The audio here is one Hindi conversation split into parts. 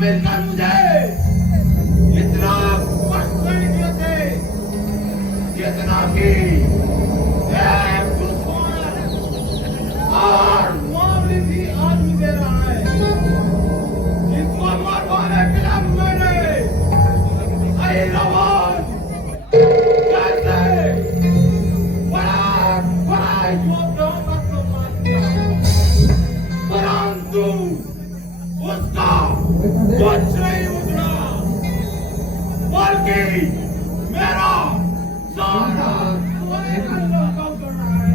मिलकर मुझे इतना कष्ट दिए थे जितना कि एक दुश्मन और मामली भी आदमी दे रहा है। इसको मरवाने के लिए मैंने कैसे बड़ा योद्धाओं का सम्मान किया, परंतु उसका कुछ नहीं उतरा, बल्कि मेरा सारा सोने का काम कर रहा है।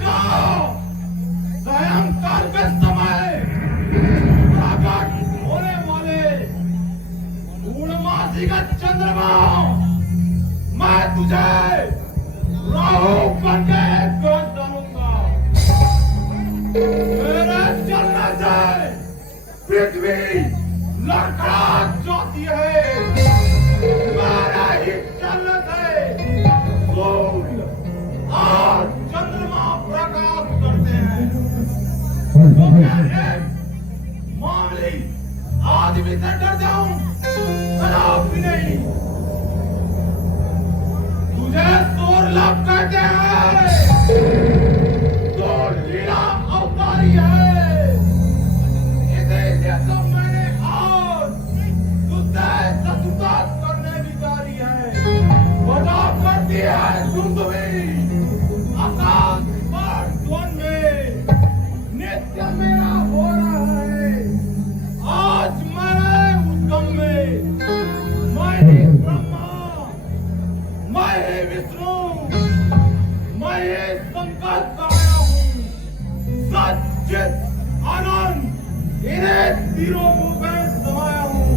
जो सायंकाल के समय प्रकट होने वाले पूर्णमासी का चंद्रमा मैं तुझे राहु करके गोद डालूंगा। मेरे चलने से पृथ्वी लड़खड़ा जाती है, मेरा ही चलने से सूर्य और चंद्रमा प्रकाश करते हैं। तो क्या मामूली आदमी से डर जाऊं? कदापि नहीं। तुझे सूर्य कहते हैं तो लीला अवतारी है। इसीलिए तो मैंने आज तुझसे सतुतात करने विचारी है। बता करती है तुम्हें आकाश पर द्वंद में नित्य मेरा हो रहा है। आज मेरे उद्गम में मैं ही ब्रह्मा, मैं ही विष्णु, मैं ही संकल्प आया हूँ। सच्चित आनंद इन्हें तीनों रूप में समाया हूँ।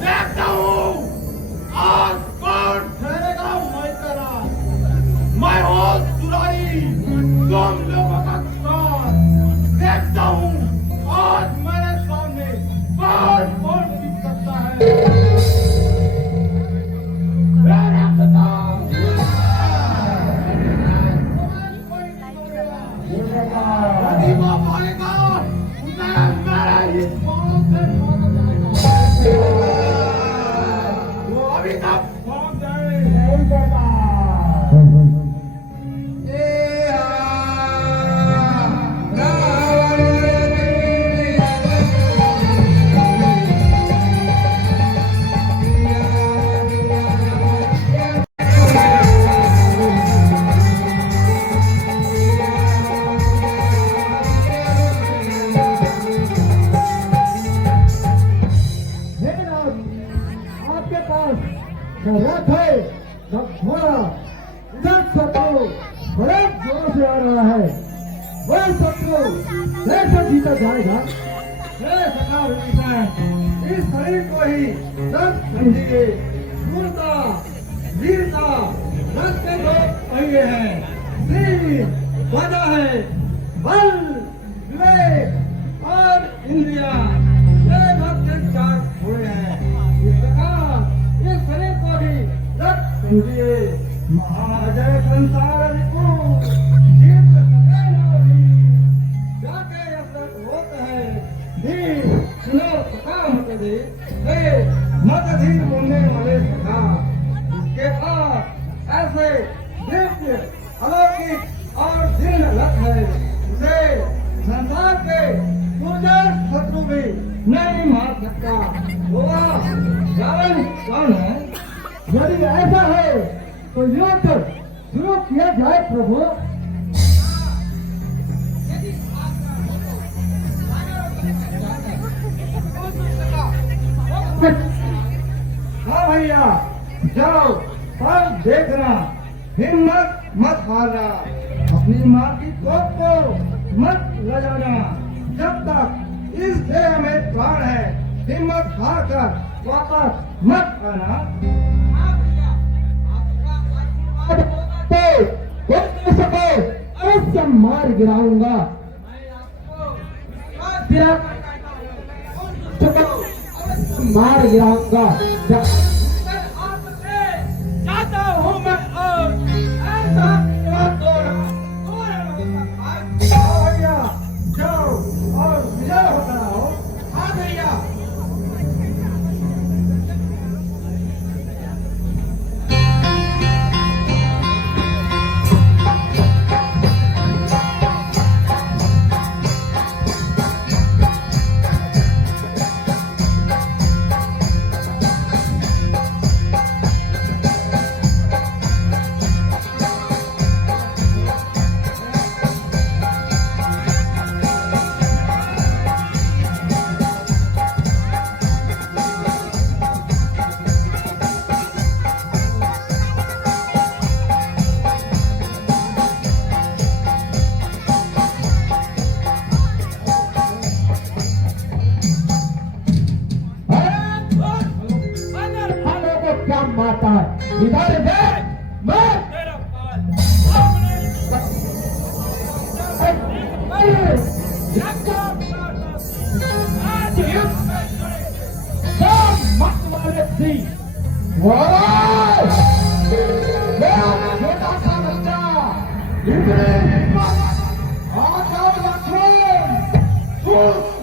देखता हूँ आज कौन ठहरेगा मैं तेरा। मैं हूँ सुरारी, तुम लोगों का किसान। देखता हूँ आज मेरे सामने कौन कौन टिक सकता है। वह शत्रु कैसे जीता जाएगा? सखा विभीषण, इस शरीर को ही रक्त समझिए। क्रूरता, वीरता, रक्त के दो पहिए हैं। सिर वजह है, बल, विवेक और इंद्रिया, ये भक्त के चार घोड़े हैं। इस प्रकार इस शरीर को भी रक्त समझिए। महाजय संसार रिपु, जीव सके न भी, जाके अवसर होत है। धीर सुनो सखा मत दे, मत धीर बोलने वाले सखा। इसके पास ऐसे दिव्य, अलौकिक और दृढ़ लत है, उसे संसार के दूसरे शत्रु भी नहीं मार सकता। वह कारण कौन है? यदि ऐसा है तो युद्ध शुरू किया जाए प्रभु। हाँ भैया, जाओ पर देखना, हिम्मत मत हारना, अपनी माँ की कोख को मत लजाना। जब तक इस देह में प्राण है, हिम्मत हार कर वापस मत आना। अवश्य मार गिराऊंगा। मार गिराऊंगा। जाता हूँ मैं और ऐसा भैया, जाओ और विजय होता रहो। हाँ भैया। माता इधर देख, मैं तेरा पाल आज युद्ध में सब मत वाले थी। छोटा सा बच्चा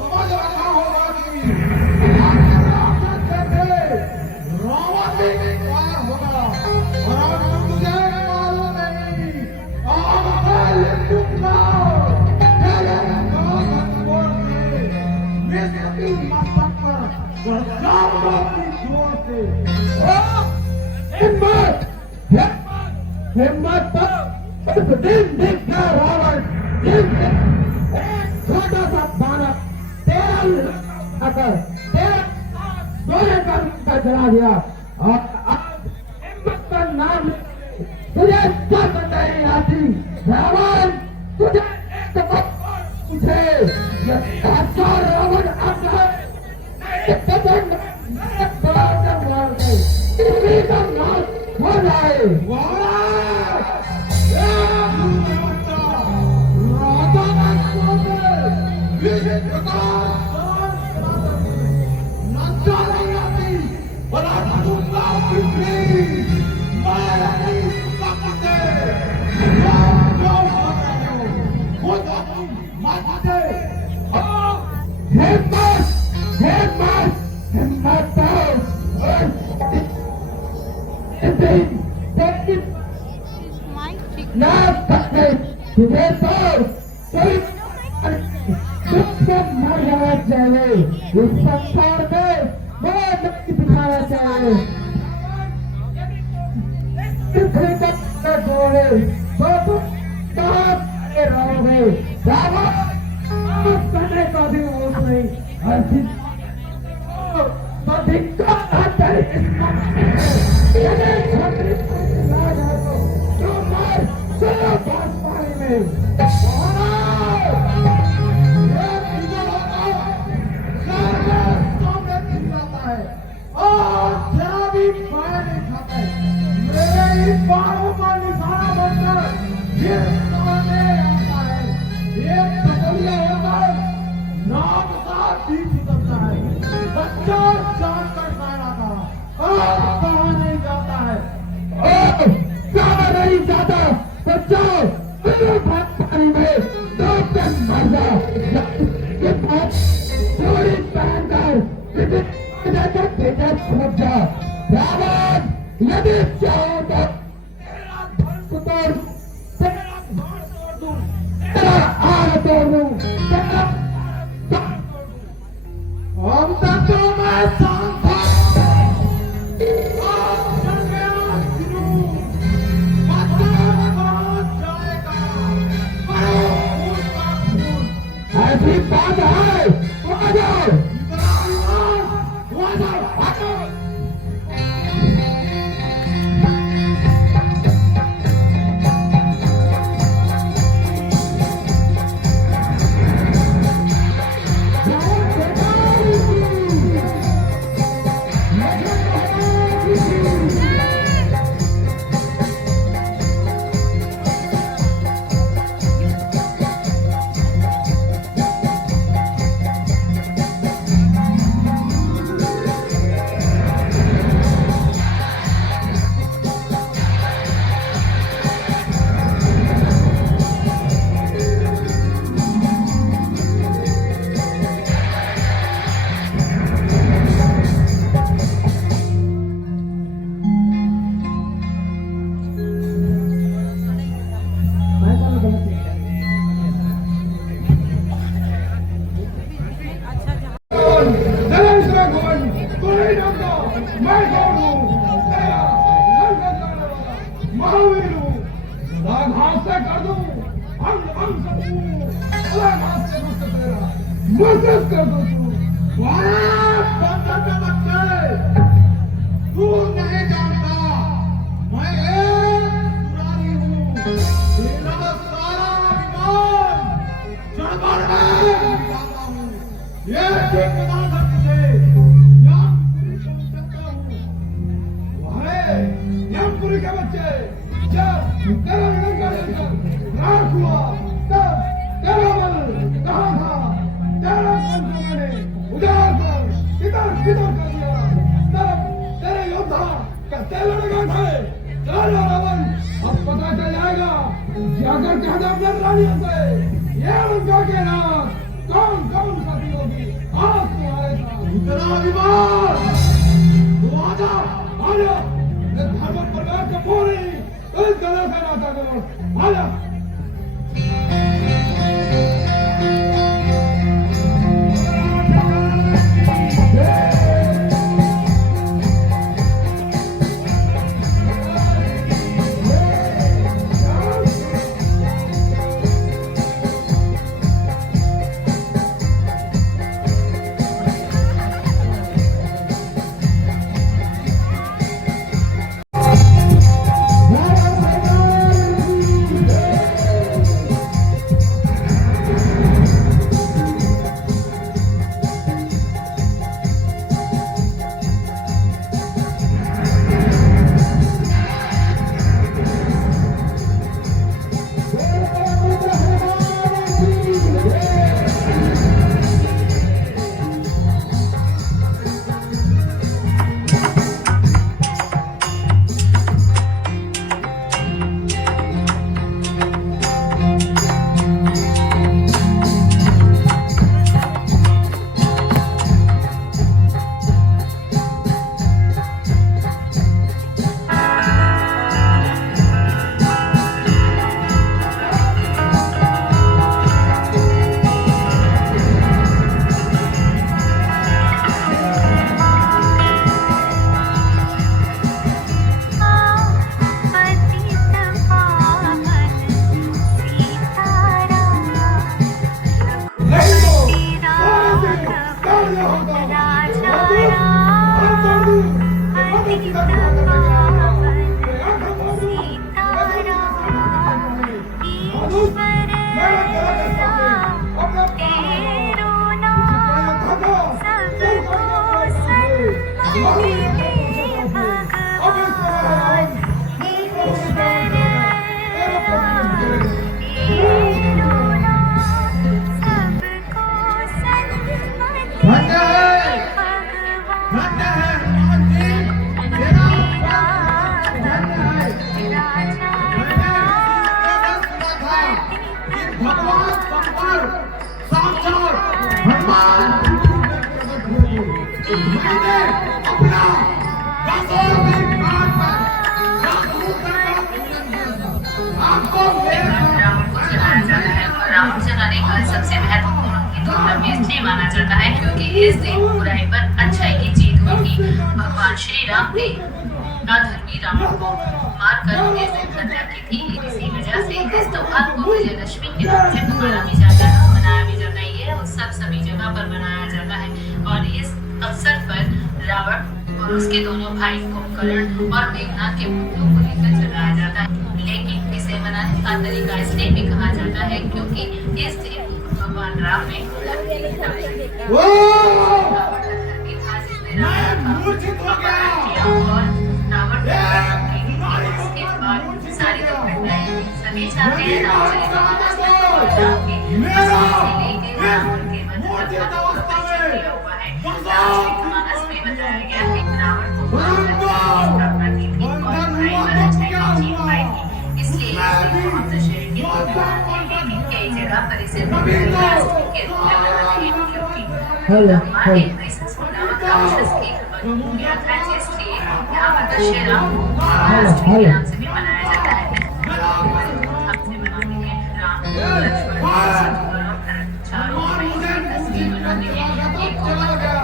समझ रखा होगा कि हिम्मत दिन दिखता रावण, छोटा सा बालक तेरा सोने का चला गया और अब हिम्मत का नाम तुझे जब नहीं आती। रावण तुझे एक पूछे रावण हो जाए। तुझे तो मर जाना चाहिए, इस संसार में बहुत दिखाना चाहिए। जोड़े तो कहाँ रहोगे? करने का भी वो नहीं। राजा चोरी पहनकर समझ जा रावण, यदि चाहो तो तेरा आर तोड़ दूं, तेरा अब तक तो मैं शांत था, आज चल गया जुनून, पता न कहाँ जाएगा, करो खून का खून। ऐसी बात है तो आ जाओ। मदद कर दो तू नहीं जानता, मैं एक सुरारी हूँ, मेरा सारा अभिमान जनगण में निभाता हूँ, ये ठीक बता सकते यहाँ सकता हूँ, वह यमपुरी के बच्चे जब तेरा निधन कर राख हुआ तब तेरा बल कहाँ था? तेरा पंचों ने उजाड़ कर किधर किधर कर दिया, तब तेरे योद्धा कहते लड़ेगा थे। चलो रावण, अब पता चल जाएगा जाकर कहना अपने रानियों से, ये लंका के नाथ कौन कौन सती होगी आज तुम्हारे साथ। इतना विवाद तो आजा आजा, धर्म प्रकार का पूरी इस गले से नाता करो, आजा। Yeah. ने अपना कसौर भी काट कर आपको रावण को जलाया जाता है और रावण जलाने का सबसे महत्वपूर्ण हिंदू धर्म में इसलिए माना जाता है क्योंकि इस दिन बुराई पर अच्छाई की जीत हुई थी। भगवान श्री राम ने अधर्मी रावण को मारकर इस दिन हत्या की थी। इसी वजह से इस त्योहार को विजयदशमी के नाम से मनाया भी जाता है। ये उत्सव सभी जगह पर मनाया जाता है और इस अवसर पर रावण और उसके दोनों भाई कुंभकर्ण और मेघनाथ के पुतलों को लेकर जलाया जाता है। लेकिन इसे मनाने का तरीका इसलिए भी कहा जाता है क्योंकि इस दिन भगवान राम ने मूर्छित हो गया और रावण इसके बाद सारी दुर्घटनाएं सभी चाहते हैं रामचरितमानस में भगवान राम के असली से लेके रावण के वध तक का पूरा परिचय दिया हुआ है। रामचरितमानस में बताया गया कि रावण को स्थापना की थी और बुराई पर अच्छाई की जीत पाई थी। इसलिए इस दिन हम दशहरे के दिन मनाते हैं, लेकिन कई जगह पर इसे विजयादशमी के रूप में मनाते हैं क्योंकि ब्रह्मा ने महिषासुर नामक राक्षस की वध किया था, इसलिए यहाँ पर दशहरा विजयादशमी के नाम से भी मनाया जाता है। धूमधाम से मनाते हैं। राम लक्ष्मण शत्रुघ्न और भरत चारों भाई की तस्वीर बनाते हैं। एक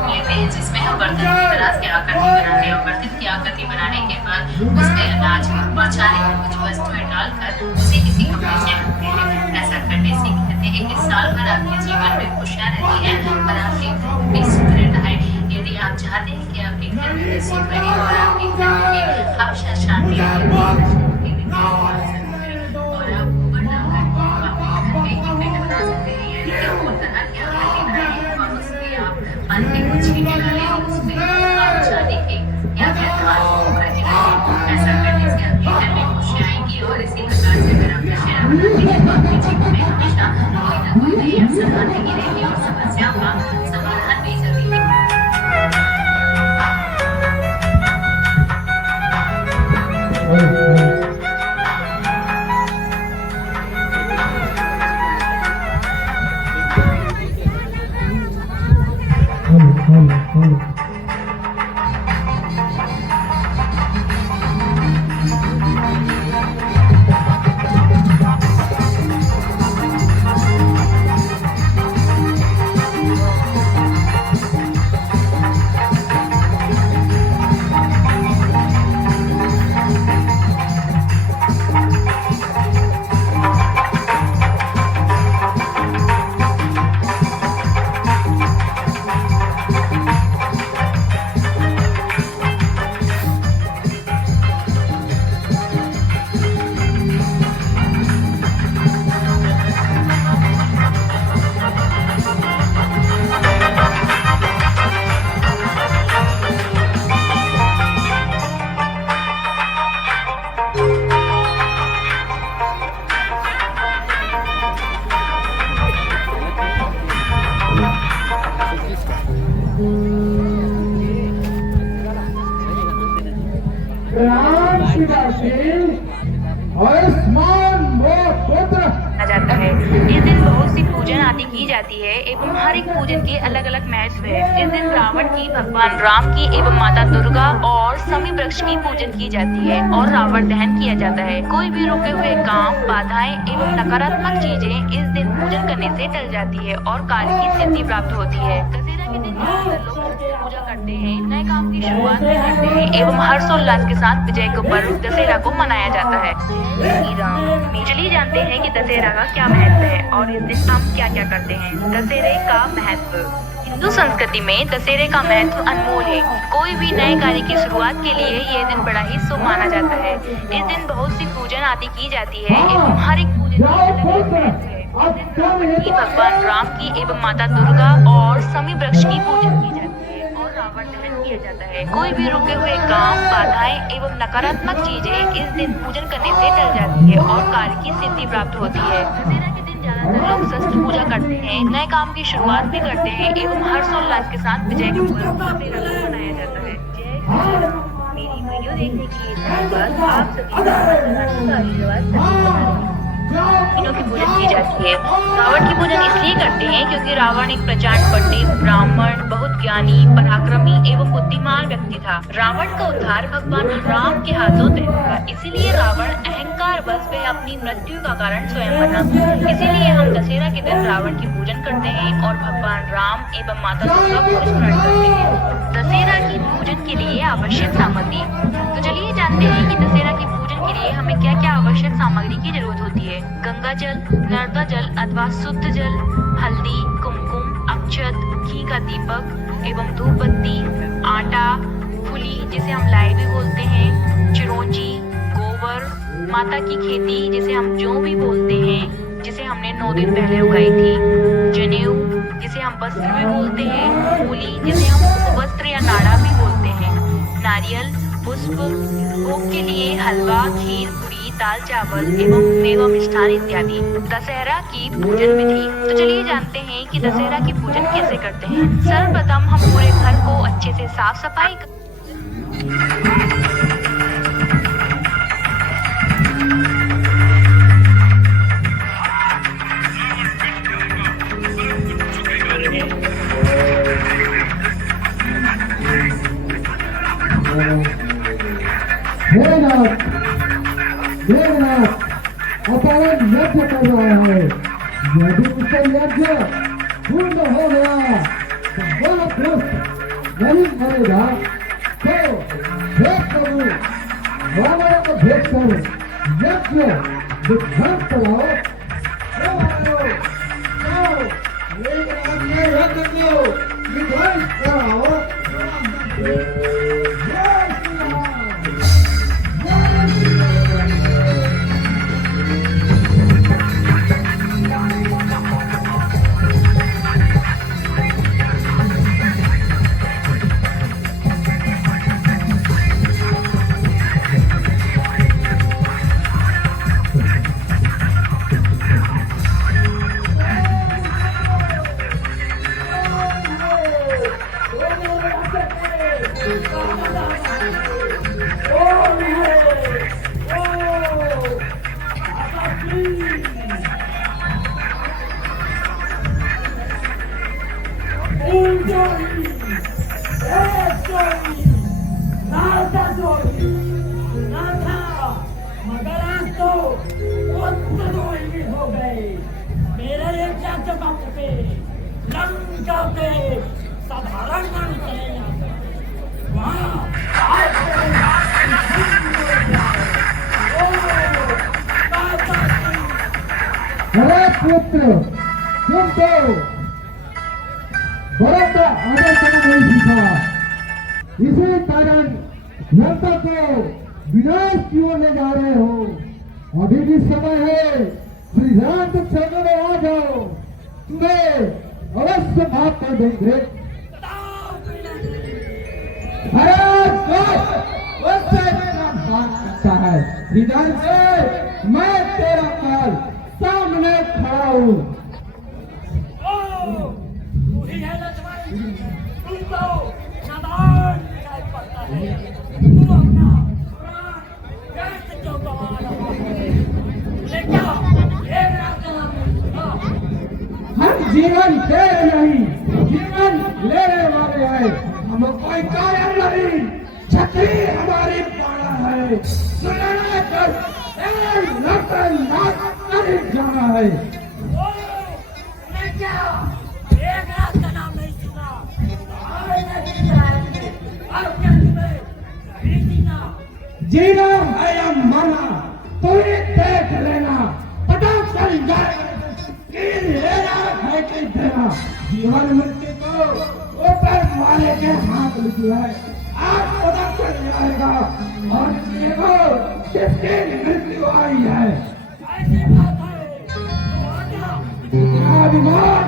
लेते हैं जिसमें हम बर्तन की तरह की आकृति बनाते हैं और बर्तन की आकृति बनाने के बाद उसमें अनाज और चारे की कुछ वस्तुएं डालकर उसे किसी कपड़े से ढकते हैं। ऐसा करने से कहते हैं कि साल भर आपके जीवन में खुशियां रहती है और आपके घर में सुख रहता है। यदि आप चाहते हैं कि आपके घर में सुख रहे और आपके घर में हमेशा शांति रहे और आप गोबर डालकर अपने घर में एक पेट बना सकते हैं या कोई तरह की आकृति बनाइए और उसमें आप पानी के कुछ छींटे डालें और उसमें आप शादी के या फिर त्योहार को करने लगे। ऐसा करने से आपके घर में खुशियां आएंगी और इसी प्रकार से अगर आप दशहरा मनाते हैं तो आपके जीवन में हमेशा कोई ना कोई नई अवसर आती ही रहेगी और समस्याओं का समाधान भी जल्दी राम सीता सिंह आयुष्मान पुत्र जाता है। इस दिन बहुत सी पूजन आदि की जाती है एवं हर एक पूजन के अलग अलग महत्व है। इस दिन रावण की, भगवान राम की एवं माता दुर्गा और समी वृक्ष की पूजन की जाती है और रावण दहन किया जाता है। कोई भी रुके हुए काम, बाधाएं एवं नकारात्मक चीजें इस दिन पूजन करने से टल जाती है और कार्य की सिद्धि प्राप्त होती है। दशहरा के दिन ज्यादातर लोग पूजा करते हैं, नए काम की शुरुआत भी करते हैं एवं हर्षोल्लास के साथ विजय को पर्व दशहरा को मनाया जाता है। चलिए जानते हैं कि दशहरा का क्या महत्व है और इस दिन हम क्या क्या करते हैं। दशहरे का महत्व। हिंदू संस्कृति में दशहरे का महत्व अनमोल है। कोई भी नए कार्य की शुरुआत के लिए ये दिन बड़ा ही शुभ माना जाता है। इस दिन बहुत सी पूजन आदि की जाती है एवं हर एक पूजन की अलग अलग महत्व है। की भगवान राम की एवं माता दुर्गा और समी वृक्ष की पूजन की जाती है और रावण दहन किया जाता है। कोई भी रुके हुए काम, बाधाएं एवं नकारात्मक चीजें इस दिन पूजन करने से टल जाती है और कार्य की सिद्धि प्राप्त होती है। दशहरा के दिन ज्यादातर लोग शस्त्र पूजा करते हैं, नए काम की शुरुआत भी करते हैं एवं हर्षोल्लास के साथ विजय का पर्व दशहरा को मनाया जाता है। जय श्री राम। मेरी वीडियो देखने के लिए धन्यवाद। आप सभी का आशीर्वाद। तीनों की पूजन की जाती है। रावण की पूजन इसलिए करते हैं क्योंकि रावण एक प्रचंड पंडित, ब्राह्मण, बहुत ज्ञानी, पराक्रमी एवं बुद्धिमान व्यक्ति था। रावण का उद्धार भगवान राम के हाथों तय हुआ, इसीलिए रावण अहंकार बस वे अपनी मृत्यु का कारण स्वयं बना। इसीलिए हम दशहरा के दिन रावण की पूजन करते हैं और भगवान राम एवं माता दुर्गा को स्मरण करते हैं। दशहरा की पूजन के लिए आवश्यक सामग्री। तो चलिए जानते हैं कि दशहरा की पूजन के लिए हमें क्या क्या आवश्यक सामग्री की जरूरत होती है। गंगा जल, नर्मदा जल अथवा शुद्ध जल, हल्दी, कुमकुम, अक्षत, घी का दीपक एवं धूप बत्ती, आटा, फुली जिसे हम लाई भी बोलते हैं, चिरौंजी, गोबर, माता की खेती जिसे हम जौ भी बोलते हैं, जिसे हमने 9 दिन पहले उगाई थी, जनेऊ जिसे हम वस्त्र भी बोलते हैं, फूली जिसे हम वस्त्र या नाड़ा भी बोलते हैं, नारियल, पुष्प, भोग के लिए हलवा, खीर, पूरी, दाल चावल एवं मेवा मिष्ठान इत्यादि। दशहरा की पूजन विधि। तो चलिए जानते हैं कि दशहरा की पूजन कैसे करते हैं। सर्वप्रथम हम पूरे घर को अच्छे से साफ सफाई अपराध यज्ञ कर रहा है। यदि उसका यज्ञ पूर्ण हो गया तो वह पुरुष नहीं मरेगा। तो भेद करो, रावण को भेद करो, यज्ञ विध्वंस कराओ। यज्ञ को विध्वंस कराओ। साधारण अरे पुत्र, तुम तो बहुत आदर करना नहीं सीखा। इसी कारण लंका को विनाश की ओर ले जा रहे हो। अभी भी समय है, श्री राम के चरणों में आ जाओ, तुम्हें अवश्य माफ कर देंगे। है विधान से मैं तेरा काल सामने खड़ा हूँ। हम जीवन दे नहीं, जीवन लेने वाले हैं। हम कोई कायर नहीं, छतरी हमारी बाड़ा है। सुनने पर नहीं जाना है। एक रात का नाम नहीं सुना। जीना है या मरना तो ही देख लेना, पता चल जाएगा कि लेना है कि देना। जीवन मृत्यु तो ऊपर वाले के हाथ लिखी है, आज पता चल जाएगा। और देखो किसकी मृत्यु आई है। ऐसी बात है तो आजा। इतना अभिमान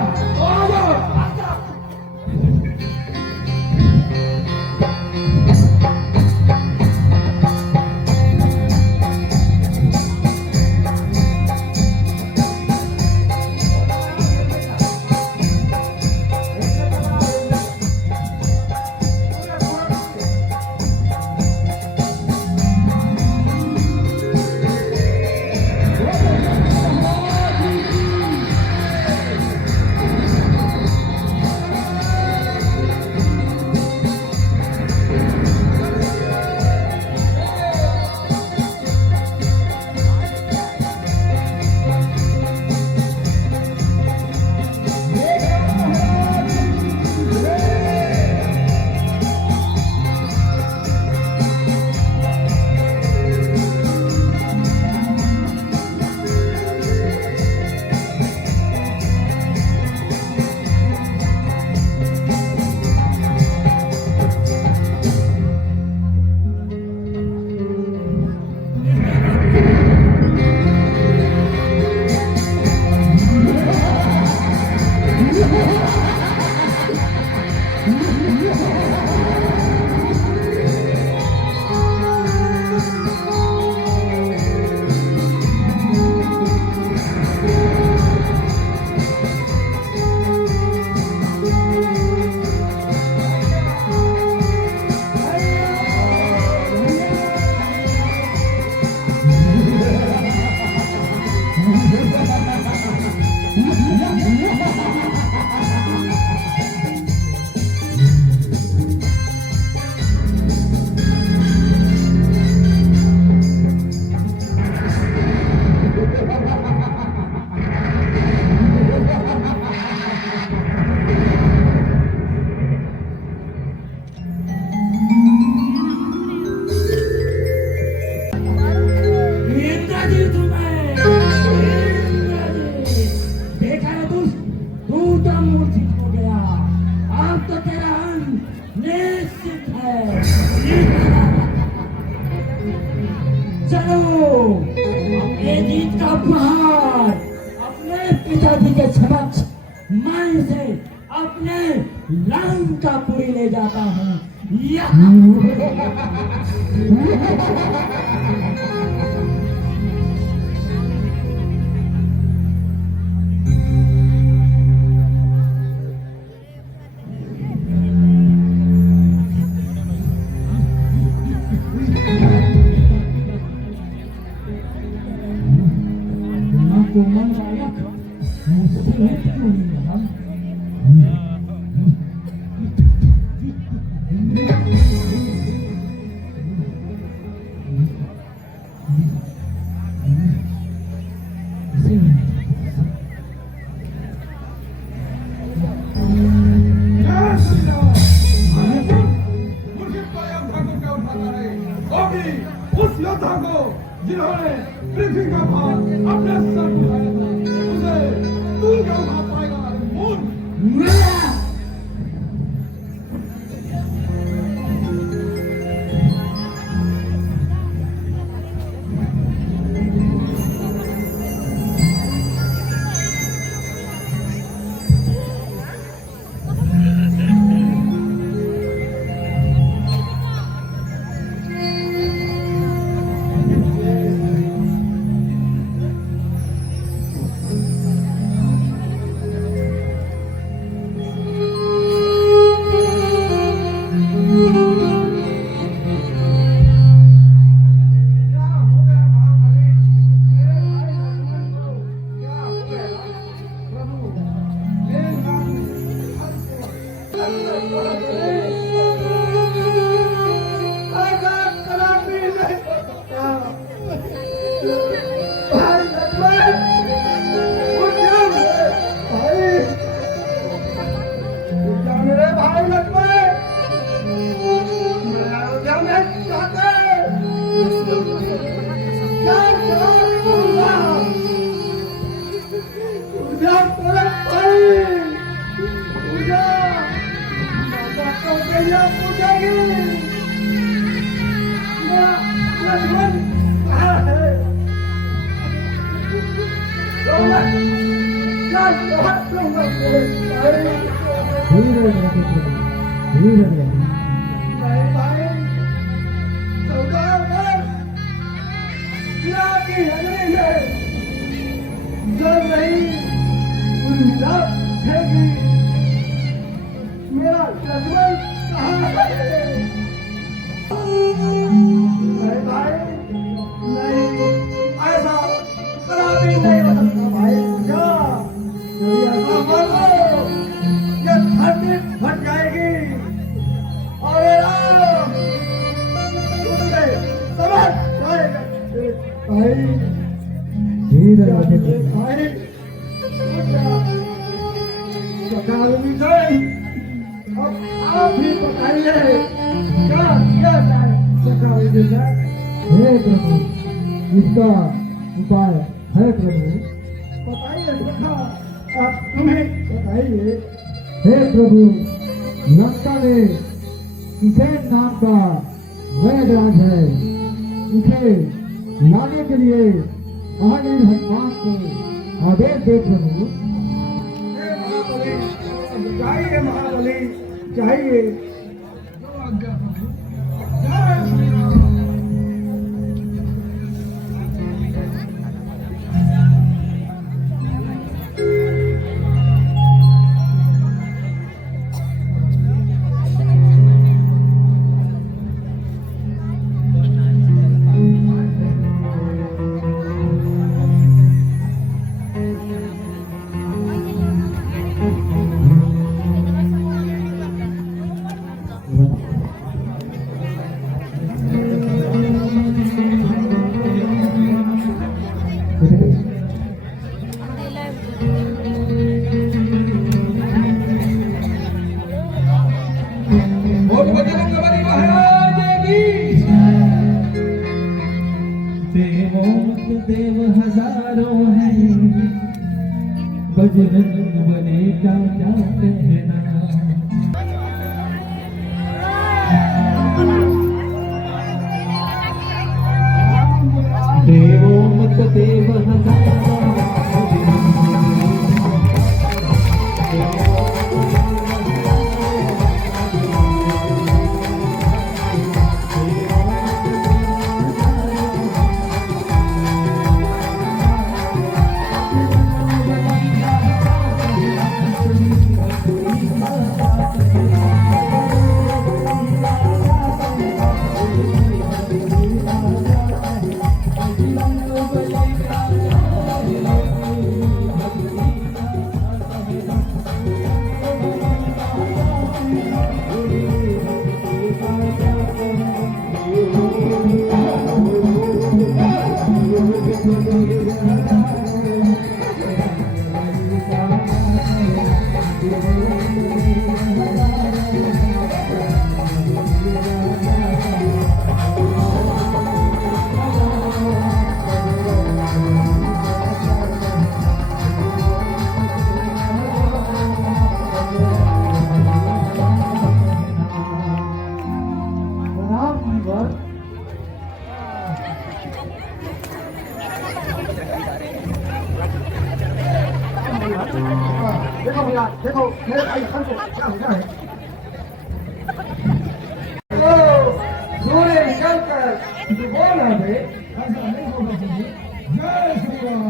इंद्रजी तुम्हें इंद्रजी देखा है तू तो मूर्छित हो गया अब तो तेरा अंत निश्चित है चलो अपने जीत का उपहार अपने पिताजी के समक्ष मैं से अपने लंकापुरी ले जाता हूँ कोमल बालक मुझसे क्यों नहीं लगा उस योद्धा को जिन्होंने पृथ्वी का भार अपने सर उठाया था उसे तू क्या उठा पाएगा मूर्ख मेरा जजमन कहाँ है? नहीं भाई, नहीं, ऐसा कभी नहीं हो सकता भाई। क्या? यदि ऐसा मानो, ये धरती फट जाएगी और ये राम उससे समझ जाएगा। भाई, भाई, सरकार भी गई, अब आप भी बताइए क्या किया जाए। सरकार भी गई। हे प्रभु, इसका उपाय है प्रभु, बताइए सरकार, आप तुम्हें बताइए। हे प्रभु, लंका में किसेन नाम का वैदराज है, उसे लाने के लिए महावीर हनुमान को आदेश दे प्रभु। चाहिए महाबली, चाहिए। जय श्री राम। क्या क्या कहना। देवो मत देव देखो भैया, देखो मेरे भाई हम को क्या हो है। सूर्य निकल कर बोल रहे ऐसा नहीं होना चाहिए। जय श्री राम।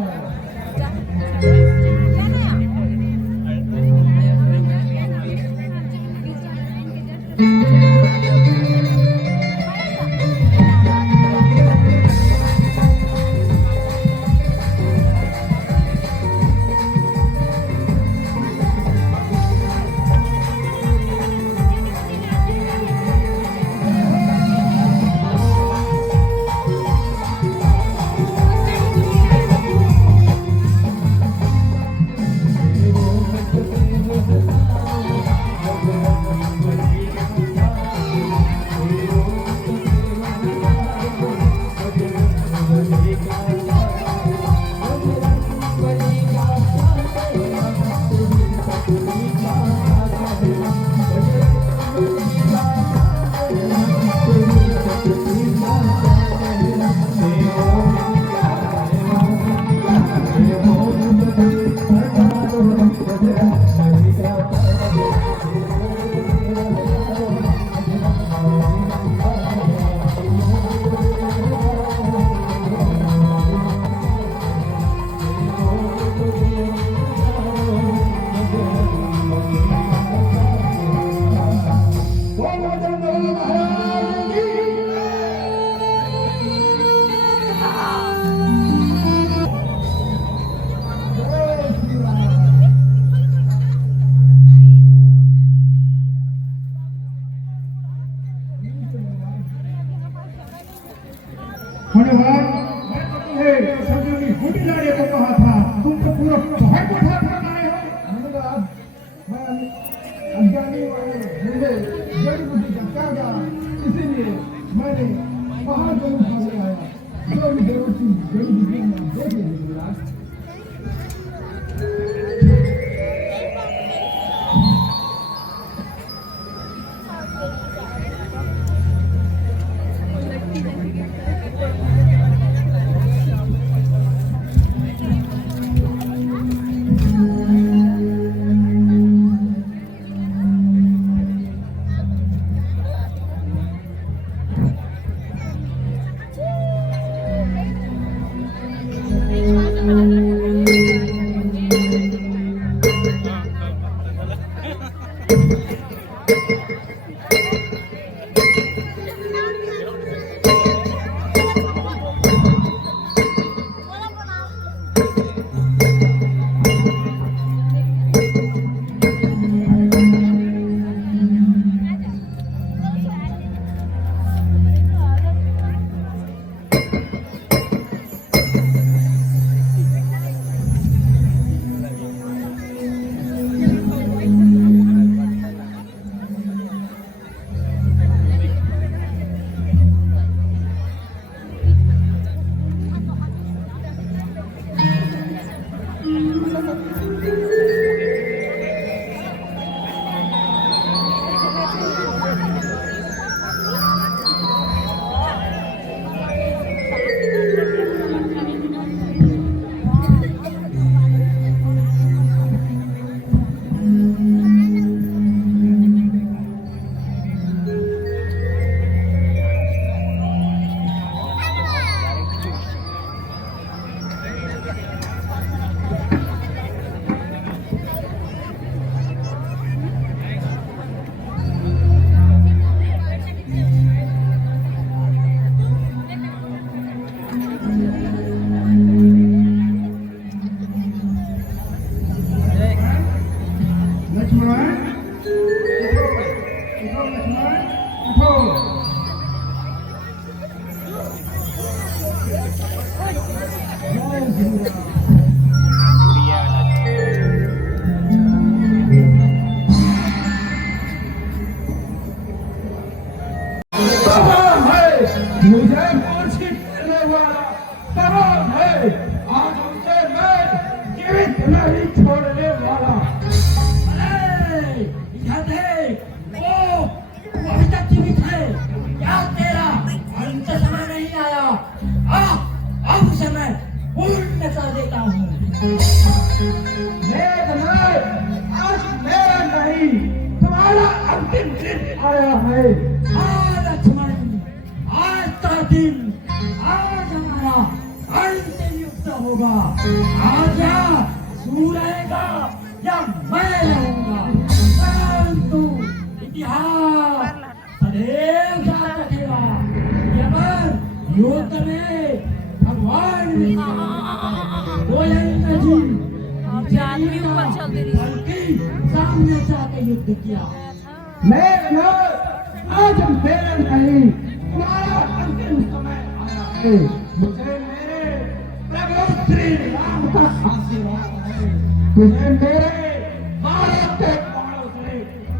लक्ष्मण उठो। जय श्री राम। तमाम है मुझे मूर्छित करने वाला, तमाम है आज उसे मैं जीवित नहीं छोड़ने वाला। अरे इधर देख, वो अभी तक जीवित है। क्या तेरा अंत समय नहीं आया? अब उसे मैं पूर्ण कर देता हूँ। मेघनाथ, आज मेरा नहीं तुम्हारा अंतिम दिन आया है। हाँ लक्ष्मण, आज का दिन, आज हमारा अंतिम युद्ध होगा। आजा, तू रहेगा या मैं रहूंगा, परंतु इतिहास सदैव याद रखेगा। यमन युद्ध में भगवान वो नहीं बल्कि सामने जाके युद्ध किया। मेघनाथ, आज मेरा नहीं तुम्हारा अंतिम समय आया है। मुझे मेरे प्रभु श्री राम का आशीर्वाद है। तुझे मेरे भारत के बाणों से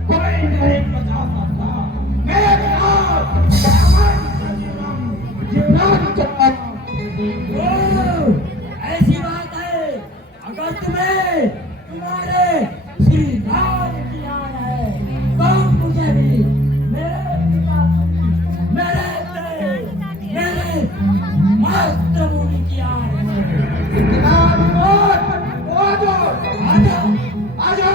कोई नहीं बचा सकता। मेघनाथ, रावण का जीवन चला। ओ, ऐसी बात है, अगर तुम्हें तुम्हारे श्री राम की याद है तो मुझे भी मेरे पिता, मेरे मातृ भूमि की याद है। इतना विरोध, वो जो आजा, आजा।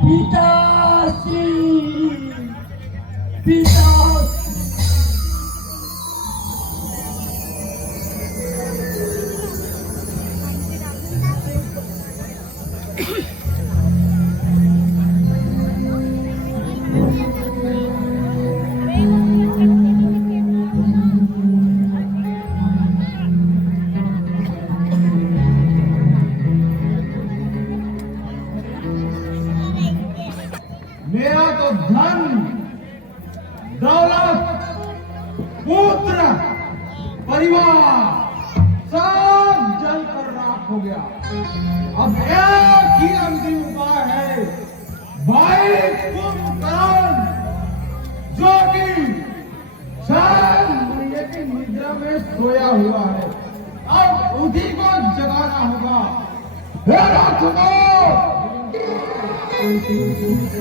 पिताश्री, पिता। मेरा तो धन, दौलत, पुत्र, परिवार सब जल कर राख हो गया। अब एक ही अंतिम उपाय है, भाई कुंभकर्ण, जो कि चार महीने की निद्रा में सोया हुआ है, अब उसी को जगाना होगा। हे राक्षसों,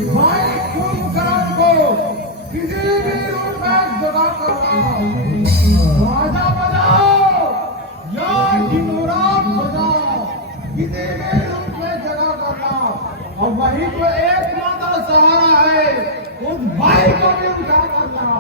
भाई कुंभकर्ण को किसी भी रूप में जगा कर लाओ। बाजा बजाओ या ढिंढोरा बजाओ, किसी भी रूप में जगा कर लाओ। और वही तो एकमात्र सहारा है, उस भाई को भी उठा कर लाओ।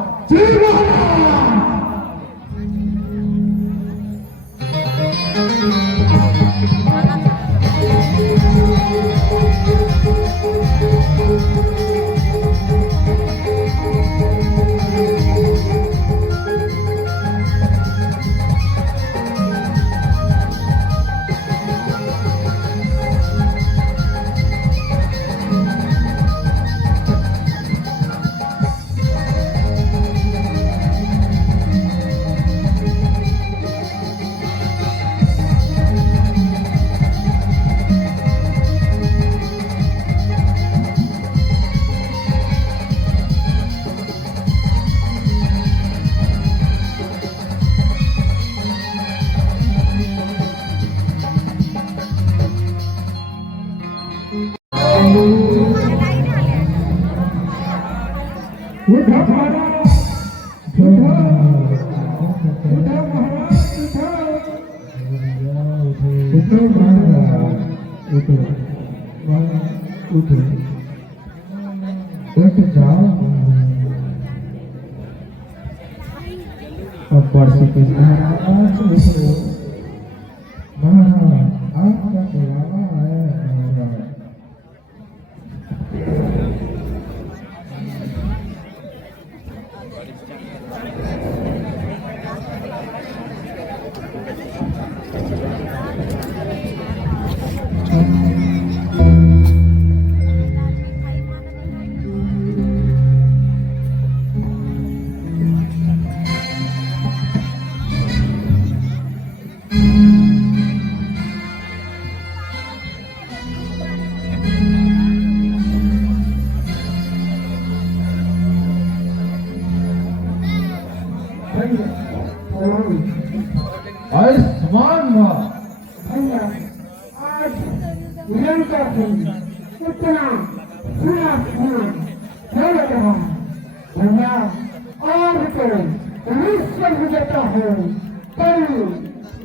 उठो महाराज, उठो, उठो, उठ जाओ अब परसों के महाराज, उठो महाराज, आपका बुलावा आया है महाराज। आयुष्मान भैया, आज निरंतर इतना सुना हो रहा भैया, और तो विश्व विजेता हो कई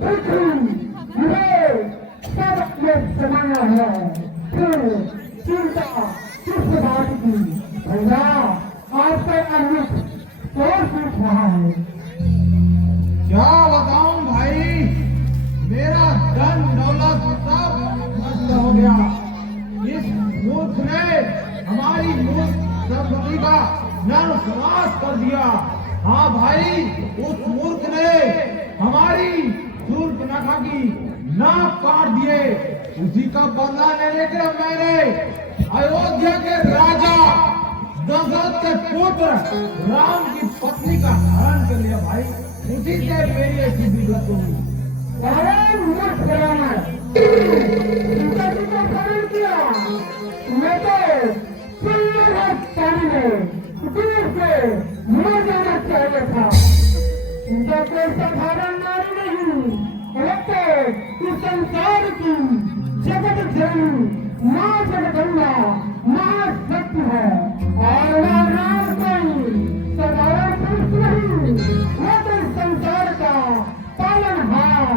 पृथ्वी सब में समाया है, फिर चिंता किस बात की भैया, आपका अनुप और पूछ रहा है। क्या बताऊं भाई, मेरा धन दौलत सब नष्ट हो गया। इस मूर्ख ने हमारी मूर्ख संपत्ति का नाश कर दिया। हाँ भाई, उस मूर्ख ने हमारी शूर्पणखा की नाक काट दिए। उसी का बदला लेने के लिए मैंने अयोध्या के राजा दशरथ के पुत्र राम की पत्नी का हरण कर लिया भाई। उसी से मेरी ऐसी विगत हुई। अरे मूर्ख बनाना, किया मैं तो पानी में दूर से मर जाना चाहिए था। इनका कोई साधारण नारी नहीं, इस संसार की जगत जननी माँ जगदम्बा, माँ सत्य है। और वह राम कोई साधारण पुरुष नहीं, वो तो इस संसार का पालनहार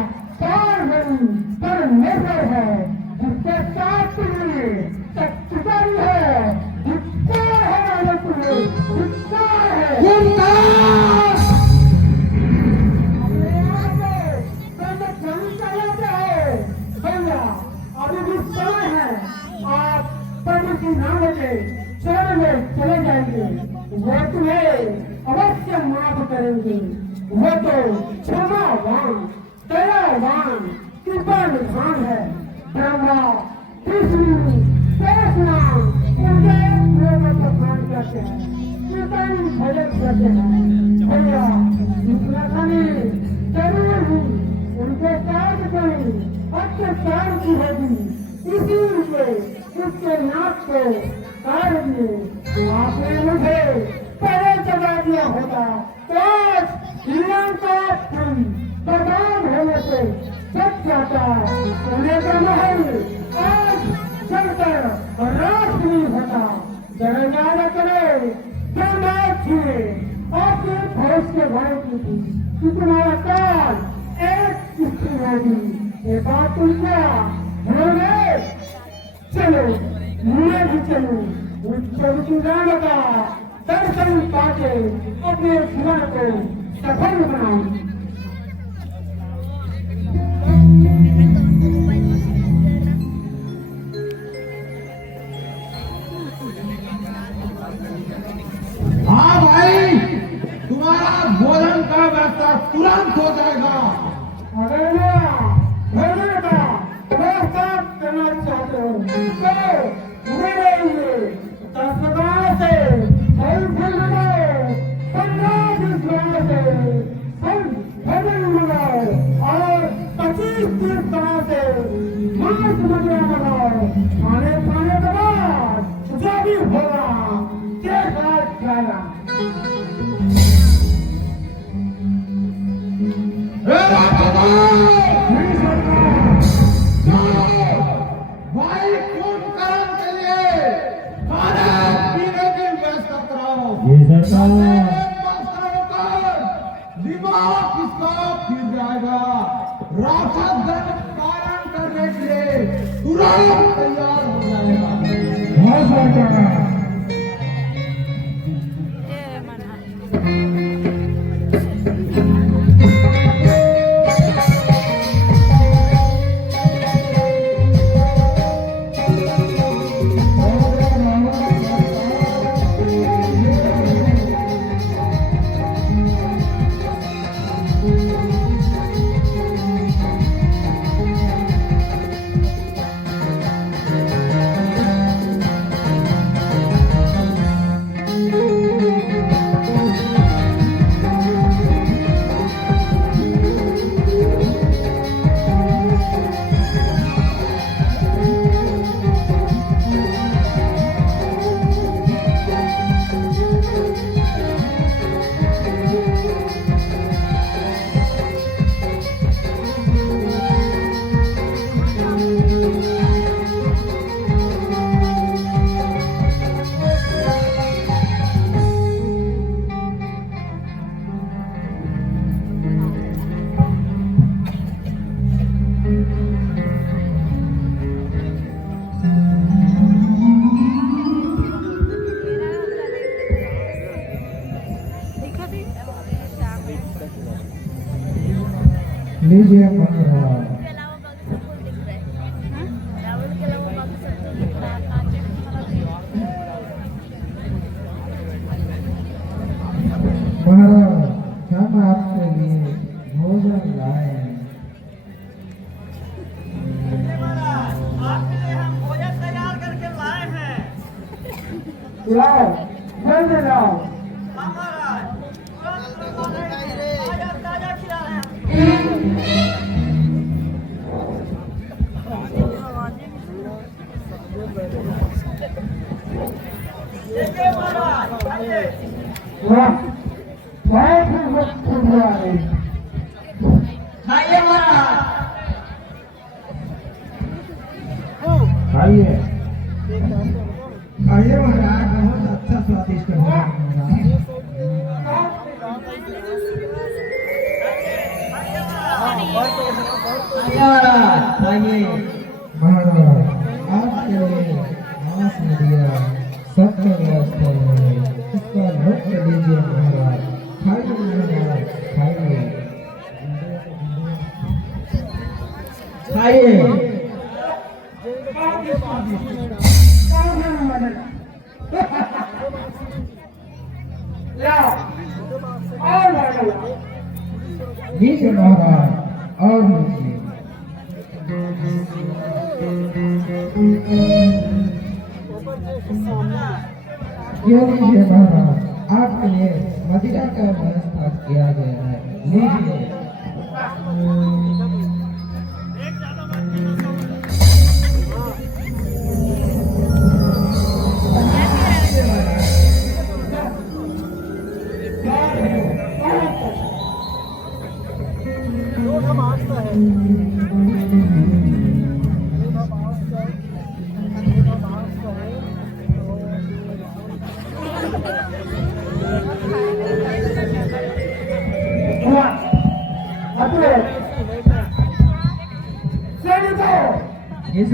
परमेश्वर है, जिसके साथ में सच्चाई है, धिक्कार है वाले तुम्हें, धिक्कार है। अभी भी समय है, आप पंडित जी नाम के शरण में चले जाएंगे, वो तुम्हें अवश्य माफ करेंगे। वो तो क्षमावान, दयावान, कृपा निधान है। ब्रह्मा, विष्णु, कृष्ण उनके प्रेम को ध्यान करते हैं, कीर्तन भजन करते हैं। भैया इतना समय जरूर ही उनके साथ कोई अत्याचार की होगी, इसीलिए उसके नाक को काट दिए। आपने मुझे पहले जगा दिया होता तो लंका बर्बाद होने से बच जाता। सोने का महल आज जलकर राख नहीं होता। जरा याद करे, जन्मात हुए आपके फौज के भाई की थी कि तुम्हारा काल एक स्त्री होगी। ये बात तुम क्या भूलोगे? चलो मैं भी चलूं, उस प्रभु राम का दर्शन पाके अपने जीवन को सफल बनाऊं। हाँ भाई, तुम्हारा भोजन का व्यवस्था तुरंत हो जाएगा। अगर भोजन का व्यवस्था करना चाहते हो तो मेरे लिए 10 गाँव से फल मंगाओ, 15-20 गाँव से फल भोजन मंगाओ और 25-30 गाँव से मांस मदिरा मंगाओ। खाने खाने के बाद जो भी होगा देखा जाएगा। भाई कुंभकर्ण के लिए खाने पीने की व्यवस्था कराओ। दिमाग किसका फिर जाएगा। राक्षस धन पालन करने तुरंत तैयार हो जाएगा। हाँ सरकार। लीजिए महाराज। महाराज हम आपके लिए भोजन लाए हैं। आपके लिए हम भोजन तैयार करके लाए हैं। लाओ जल्दी लाओ। हाँ महाराज, तुरंत ताजा ताजा खिला रहे हैं। देखिए महाराज, आइए। वाह बहुत ही मस्त हुआ है। खाइए महाराज। आइए आइए महाराज, बहुत अच्छा स्वादिष्ट हुआ महाराज। आपके लिए मांस दिया, सबका व्यवस्था है, इसका लुत्फ लीजिए महाराज। खाइए महाराज, खाइए खाइए। लीजिए महाराज और लीजिए। ये लीजिए महाराज, आपके लिए मदिरा का व्यवस्था किया गया है, लीजिए। ये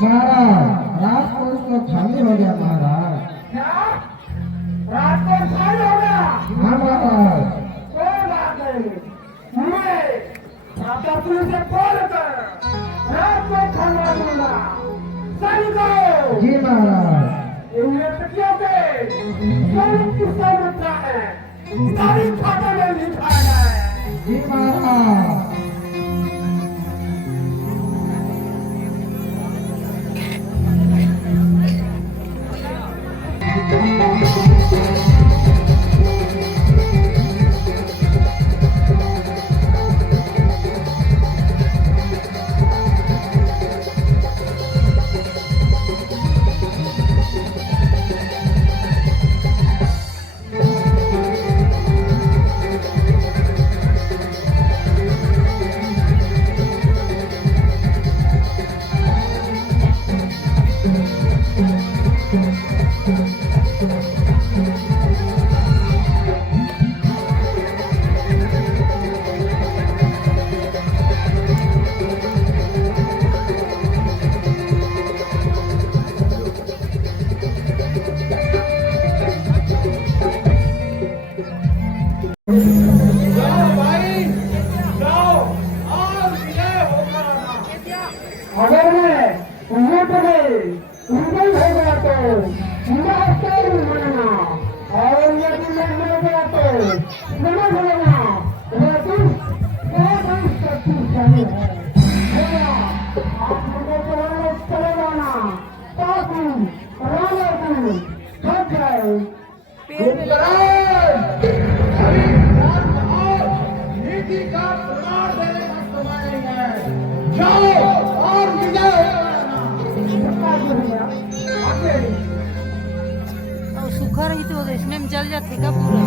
महाराज राजकोट तो खाली हो गया महाराज। क्या राजकोट खाली हो गया? हाँ महाराज। कोई बात नहीं, मैं छात्रापुर से बोल कर राजकोट खंडवा दूंगा। सैनिकों, जी महाराज। इन व्यक्तियों के जो किसका मुद्दा है सारी खाता में लिखा है। जी महाराज। जाओ भाई, जाओ और विजय होकर आना। अगर मैं उन्नत में विजय हो गया तो नमस्कार मानना, और यदि मैं मर गया तो समझ लेना लेकिन बहुत शक्तिशाली है। आप मुझे चलाने चले जाना ताकि राजा की थक जाए। अभी और नीति का प्रमाण देने का समय है। जाओ और विजय होकर आना। और सूखा रही तो इसमें में जल जाती का पूरा।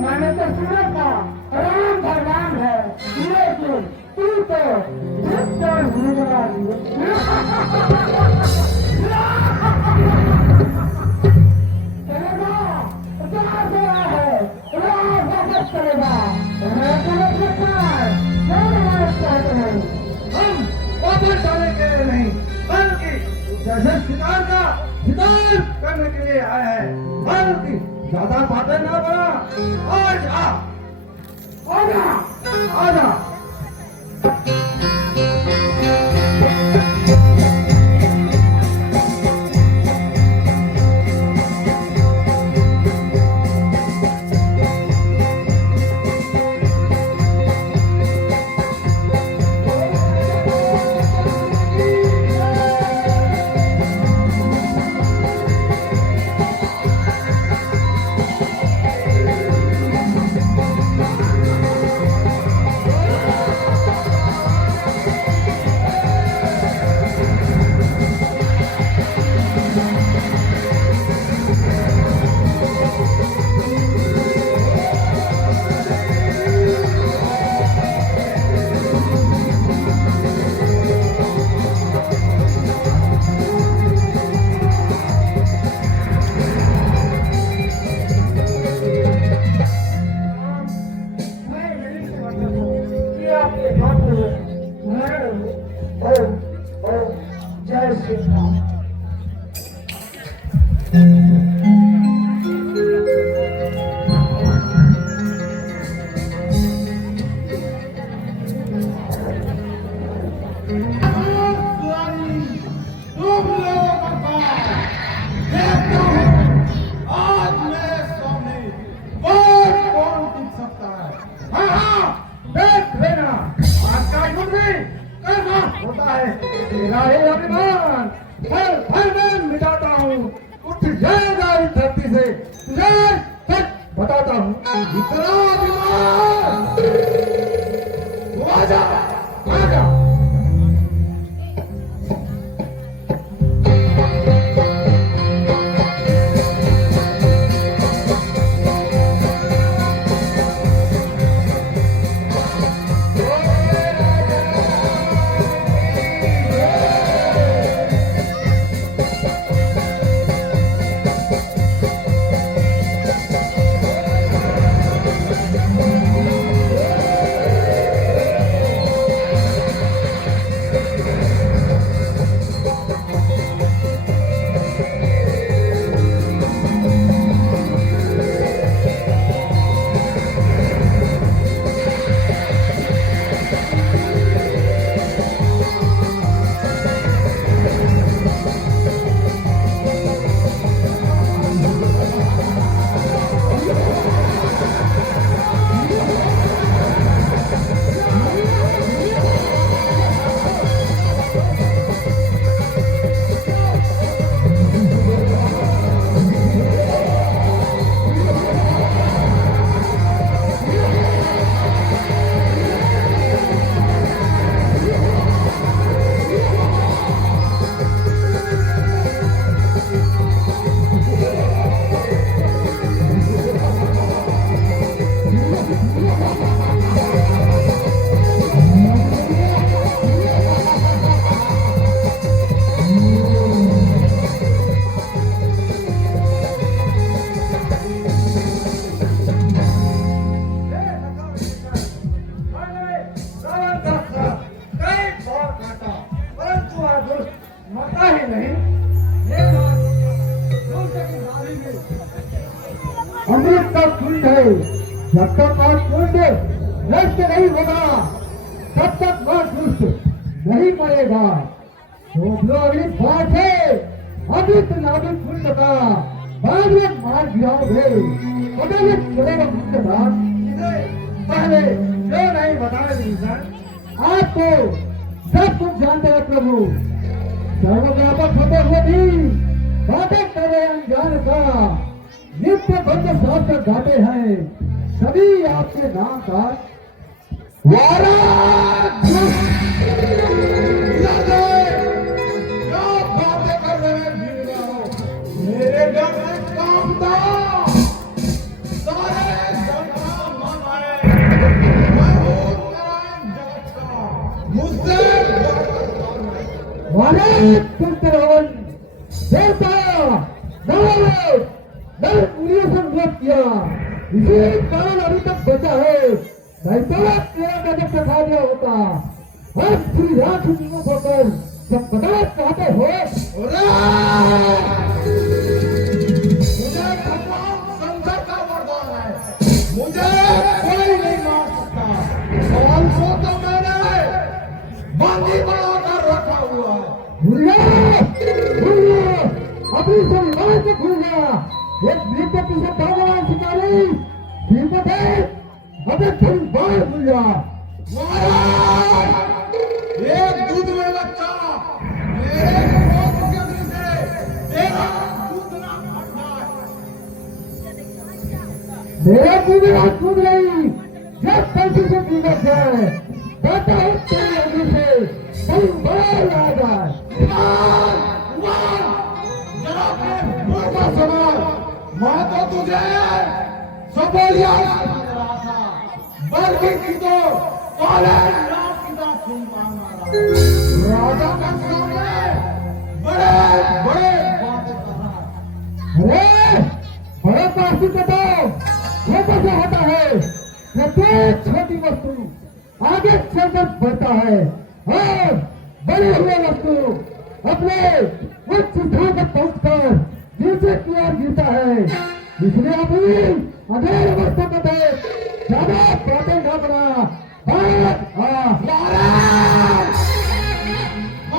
मैंने तो सुना था राम भगवान है, लेकिन तू तो चलेगा। हम वापस जाने के लिए नहीं, बल्कि जैसे शिकार का शिकार करने के लिए आए हैं। बल्कि ज्यादा बातें ना बना, आज आजा आजा। तुझे सच बताता हूँ, इतना अभिमान तू आजा, आजा। अमृत का कुंड है, जब तक वह कुंड नष्ट नहीं होगा तब तक वह दुष्ट नहीं मरेगा। तो जो अगली बात है अमृत नाभिक कुंड का बाद में मार गिराओगे, पता नहीं चलेगा कुंड का। पहले क्यों नहीं बताया सर? आप तो सब कुछ जानते हैं प्रभु, सर्वव्यापक होते हुए भी बातें करे अनजान का, नित्य बंद शास्त्र गाते हैं सभी आपके नाम का। क्या बातें कर रहे हैं मेरे घर में काम था, सारे संग्राम मन आए, मैं हूँ जगत का, मुझसे पूरी संघर्ष किया, इसी कारण अभी तक बचा है, नहीं तो तेरा गजब सिखा दिया होता। अब श्री राम सिंह होकर जब बताना चाहते हो, मुझे भगवान शंकर का वरदान है, मुझे कोई नहीं मार सकता, और को तो मैंने बंदी बनाकर रखा हुआ है। अपनी संवाद से भूल गया, एक वृत्त के पीछे भगवान शिकारी श्रीमत है, अबे तुम बाढ़ भूल जा। एक दूध में बच्चा मेरे कोप के नीचे तेरा दूध ना फटना, मेरा दूध ना दूध नहीं, जब कल्पी से पीगत है कहता हूँ तेरी अग्नि से तुम बाढ़ आ जाए। जरा अपने मुंह का सवाल, मैं तो तुझे सबोलिया समझ रहा था, बल्कि की तो कॉलेज रात की बात सुन पाऊंगा, राजा का सामने बड़े बड़े बातें कर रहा है। अरे बड़े पास बताओ वो कैसे होता है, प्रत्येक छोटी वस्तु आगे चलकर बढ़ता है और बड़े हुए वस्तु अपने उच्च स्थान तक पहुंचकर नीचे की ओर गिरता है। इसलिए अभी अधेड़ अवस्था में थे, ज्यादा बातें न बना।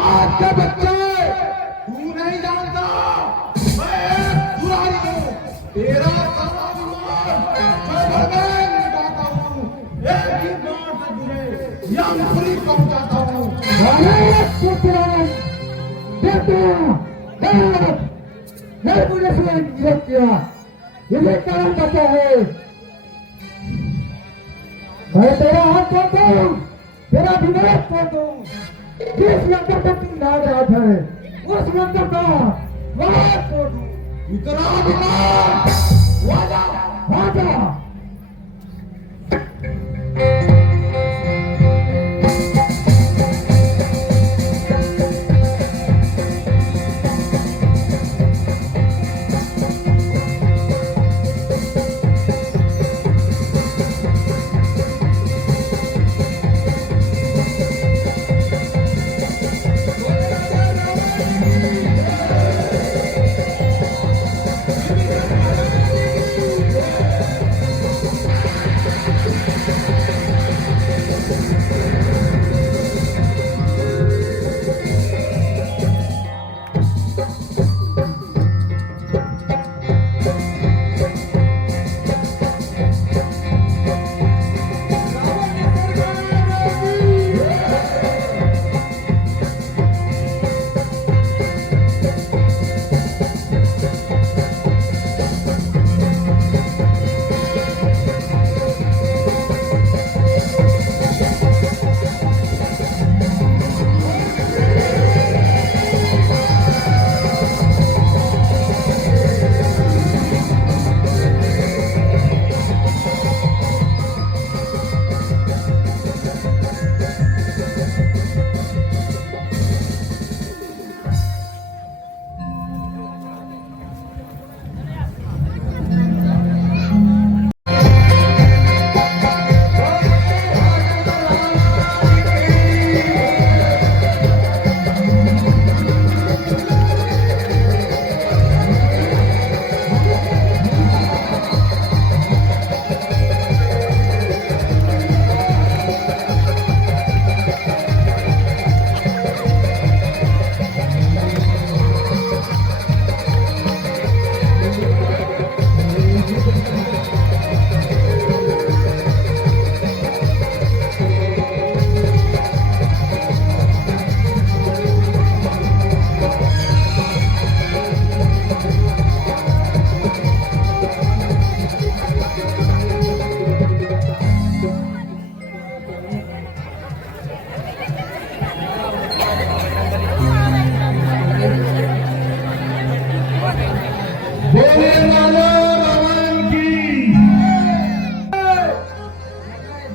आज के बच्चे तू नहीं जानता, मैं एक दुरारी हूँ, तेरा सारा दिमाग मैं निकालता हूँ, एक ही बार से तुझे यमपुरी पहुंचाता हूँ। मुझे विरोध किया, इसे कारण बचा है। मैं तेरा हाथ छोड़ दूं, तेरा विनाश कर दूं। जिस यंत्र पर तुम नाराज है उस यंत्र का वाद कर दूं। इतना विनाश वादा वादा।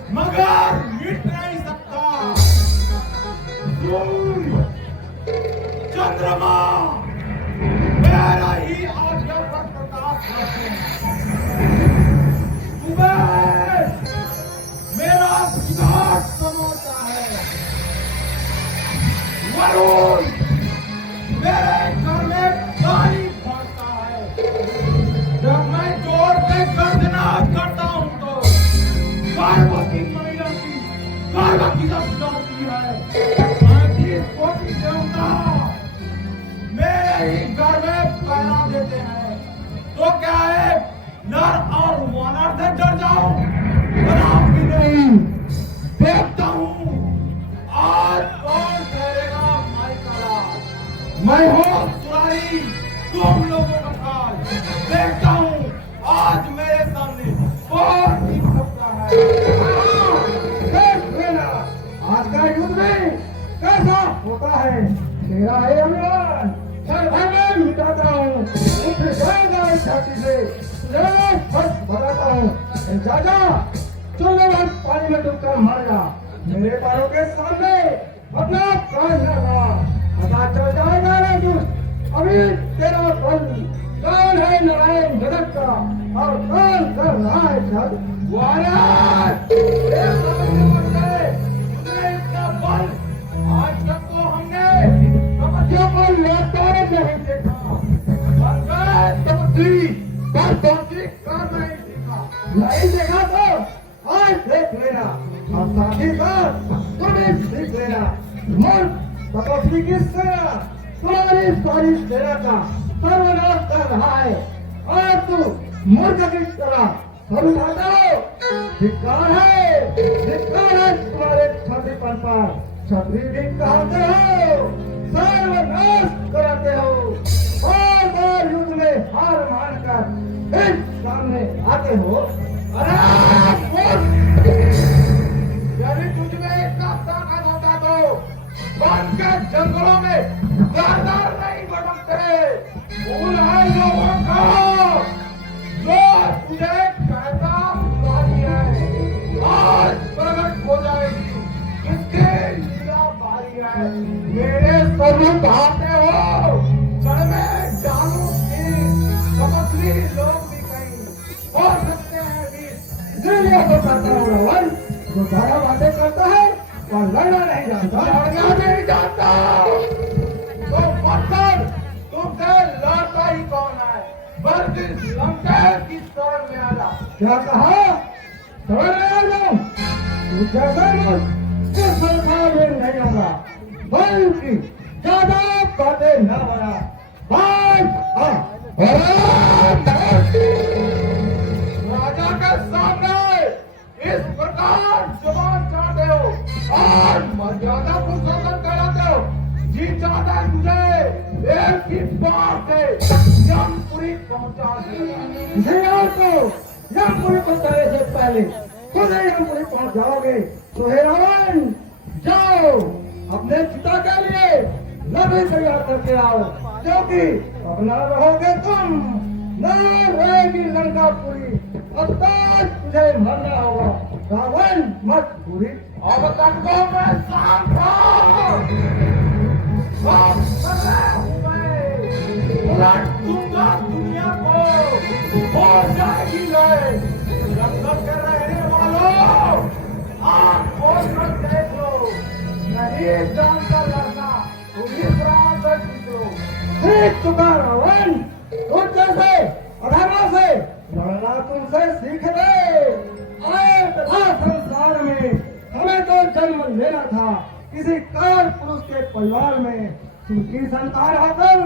मगर मिट नहीं सकता सूर्य चंद्रमा मेरा ही आज्ञा पर प्रकाश करते हैं। सुबह मेरा विनाश समाता है, वरुण मेरे घर में पानी पड़ता है। जब मैं जोर से गर्जना करता हूं तो पार्वती मैया की पार्वती जब जाती है। मैं कोटि देवता मेरे ही घर में पहरा देते हैं, तो क्या है नर और वानर से डर जाऊं? बराबर भी नहीं। देखता हूं आज कौन ठहरेगा माई का राज। मैं हूं सुरारी तुम लोगों का काज। देखता हूं आज मेरे सामने कौन जीत सकता है। आज का युद्ध में कैसा होता है तेरा है अभिमान। मैं मिटाता हूँ, उठ जाएगा इस छाती से, फर्स्ट बताता हूँ। चाचा चलो हम पानी में डूबकर मर जा, मेरे पैरों के सामने अपना प्राण लगा। पता चल जाएगा ना दुष्ट अभी तेरा बल कौन है नारायण जगत का और कौन कर रहा है जग। महाराज इतना बल आज तक तो हमने कमतियों को लौटने नहीं देखा। नहीं देखा तो आज देख लेना और साथ ही साथ तुम्हें सीख लेना। मूर्ख तपस्वी की सेना तुम्हारी सारी सेना का सर्वनाश कर रहा है और तू मूर्ख की तरह सब उठाता हो। धिक्कार है तुम्हारे छातीपन पर। छतरी भी कहते हो, सर्वनाश कराते हो। बार बार युद्ध में हार मानकर इस सामने आते हो। अरे बोल! यदि तुझमें इतना ताकत होता तो वन के जंगलों में दार नहीं भटकते। भूल है लोगों को जो तुझे कहता बारी है आज प्रकट हो जाएगी। किसकी लीला बारी है? मेरे स्वरूप आते हो जड़ में डालू की तपस्वी लोग भी कहीं हो सकते हैं भी। इसीलिए तो कहता हूँ रावण, जो ज्यादा बातें करता है और लड़ना नहीं जानता। लड़ना नहीं जानता तो मतलब तुमसे लड़ता ही कौन है? बल्कि लंका की शरण में आना। क्या कहा? समझ में आ जाओ। तू जैसा मुझ इस संसार में नहीं होगा, बल्कि ज्यादा बातें न बना। राजा के सामने इस प्रकार जुबान चाहते हो और मर्यादा पुरुषोत्तम कहलाते हो। जी चाहता है तुझे एक ही बार से यमपुरी पहुंचा दे। इसे को यमपुरी पहुंचाने से पहले खुद ही यमपुरी पहुंच जाओगे तो हे रावण, जाओ अपने पिता के लिए नदी तैयार करके आओ, क्योंकि अब न रहोगे तुम, न रहेगी लंका पूरी। अब तक तुझे मरना होगा। रावण मत पूरी। अब तक तो मैं शांत था। अब समय उलट दूंगा दुनिया को, हो जाएगी लय। जंगल के रहने वालों आँख खोल कर देख लो। नहीं जानता लड़ना तो इस राह से निकलो। सीख चुका रावण, तुझ जैसे अधर्मा से लड़ना तुमसे सीख ले। आए तथा संसार में हमें तो जन्म लेना था किसी काल पुरुष के परिवार में, जिनकी संतान होकर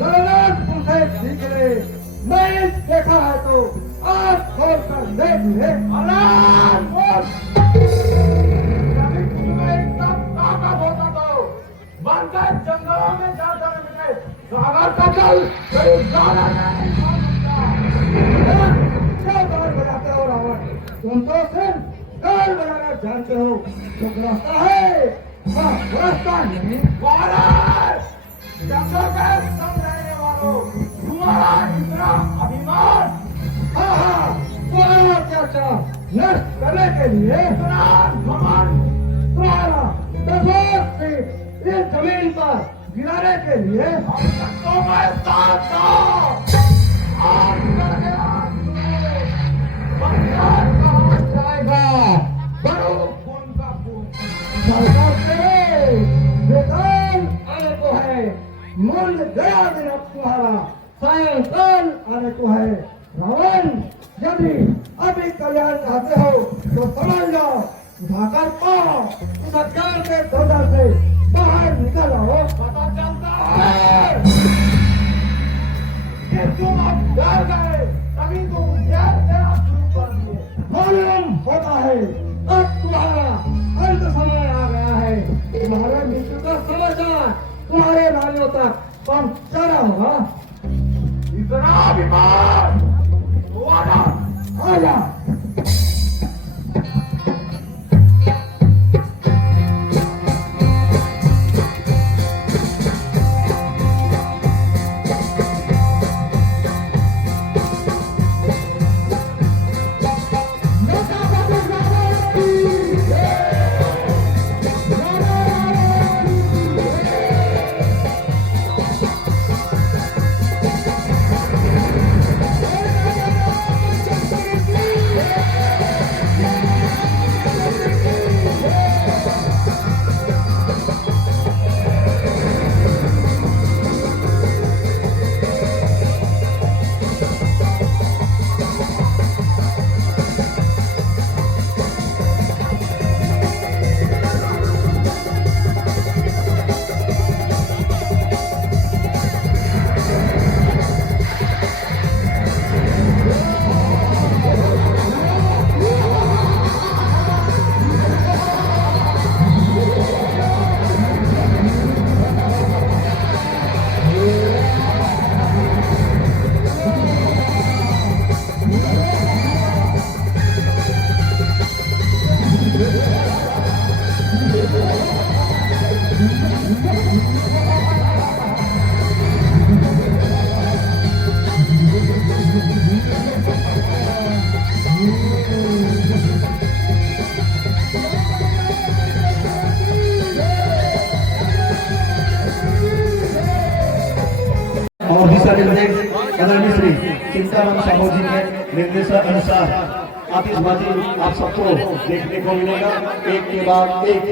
लड़ना तुमसे सीख ले। नहीं देखा है तो आँख खोल कर देख ले। अलार्म बोल! यदि तुझमें इतना ताकत होता तो वन के जंगलों में जा मिले सागर का जल कहीं ज्यादा नहीं खा सकता। क्या गाल बजाते हो रावण? तुम तो सिर्फ गाल बजाना जानते हो। जो रास्ता है वह रास्ता नहीं। वारस! जंगल के संग रहने वालों, तुम्हारा इतना अभिमान, हाँ, तुम्हारा अत्याचार नष्ट करने के लिए इतना घमंड, तुम्हारा दसों से इस जमीन पर गिराने के लिए अब तक तो मैं साथ था। आज करके आज सुनो, बंगाल कहाँ जाएगा? करो खून का खून। सरकार से बेकाल आने को है, मूल्य गया दिन अब तुम्हारा सायंकाल आने को है। रावण, यदि अभी कल्याण चाहते हो तो समझ जाओ, उठाकर पाओ उस अज्ञान के धोधा से बाहर निकल आओ। पता चलता है कि तुम अब डर गए, तभी तुम डर देना शुरू कर दिए। मालूम होता है अब तुम्हारा अंत समय आ गया है। तुम्हारे मृत्यु का समाचार तुम्हारे रानियों तक पहुंचाना होगा। इतना अभिमान वादा आजा। चिंताराम साहू जी के निर्देशन अनुसार आतिशबाजी आप सबको देखने को मिलेगा, एक के बाद एक।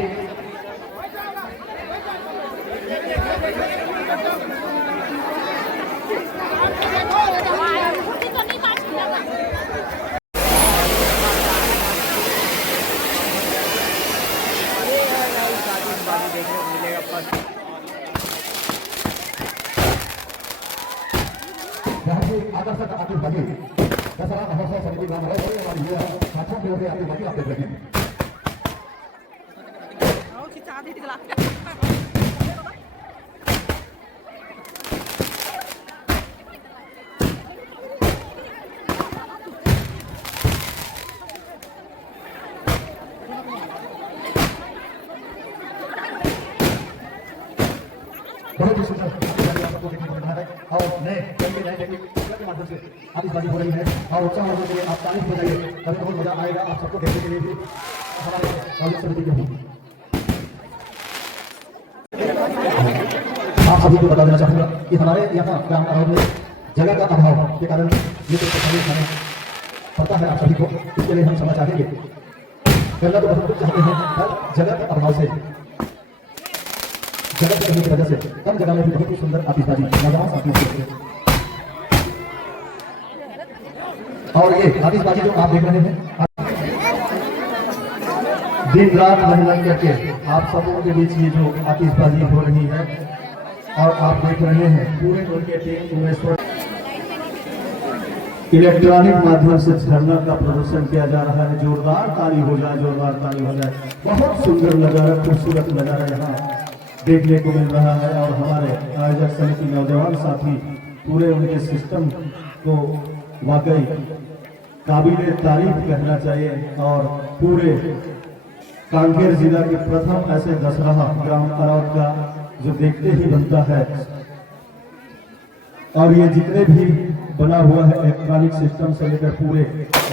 आकर्षक आतिशबाजी दसरा महोत्सव समिति ग्राम छात्रों की ओर से आतिशबाजी आप देख रहे हैं। बहुत ही सुंदर आपको देखने को मिल रहा है और नए टेक्निक के माध्यम से आतिशबाजी हो रही है और उत्साह होने के लिए आप तारीफ बजाइए, हमें बहुत मजा आएगा आप सबको देखने के लिए भी हमारे आयोजक समिति के आप सभी को बता देना चाहूंगा कि हमारे यहाँ ग्राम अरौद में जगह का अभाव के कारण ये तो तकलीफ हमें पता है आप सभी को, इसके लिए हम क्षमा चाहेंगे। करना तो बहुत कुछ चाहते हैं पर जगह के अभाव से, जगह की कमी की वजह से कम जगह में भी बहुत ही सुंदर आतिशबाजी नौजवान साथियों से। और ये आतिशबाजी जो आप देख रहे हैं दिन रात मेहनत करके आप सबों के बीच ये जो आतिशबाजी हो रही है और आप देख रहे हैं पूरे उनके टीम पूरे इलेक्ट्रॉनिक माध्यम से झरना का प्रदर्शन किया जा रहा है। जोरदार ताली हो जाए, जोरदार ताली हो जाए। बहुत सुंदर नजारा, खूबसूरत नजारा यहाँ देखने को मिल रहा है और हमारे आयोजक समिति नौजवान साथी पूरे उनके सिस्टम को वाकई काबिले तारीफ कहना चाहिए और पूरे कांकेर जिला के प्रथम ऐसे दशहरा ग्राम अरौद का जो देखते ही बनता है। और ये जितने भी बना हुआ है इलेक्ट्रॉनिक सिस्टम से लेकर पूरे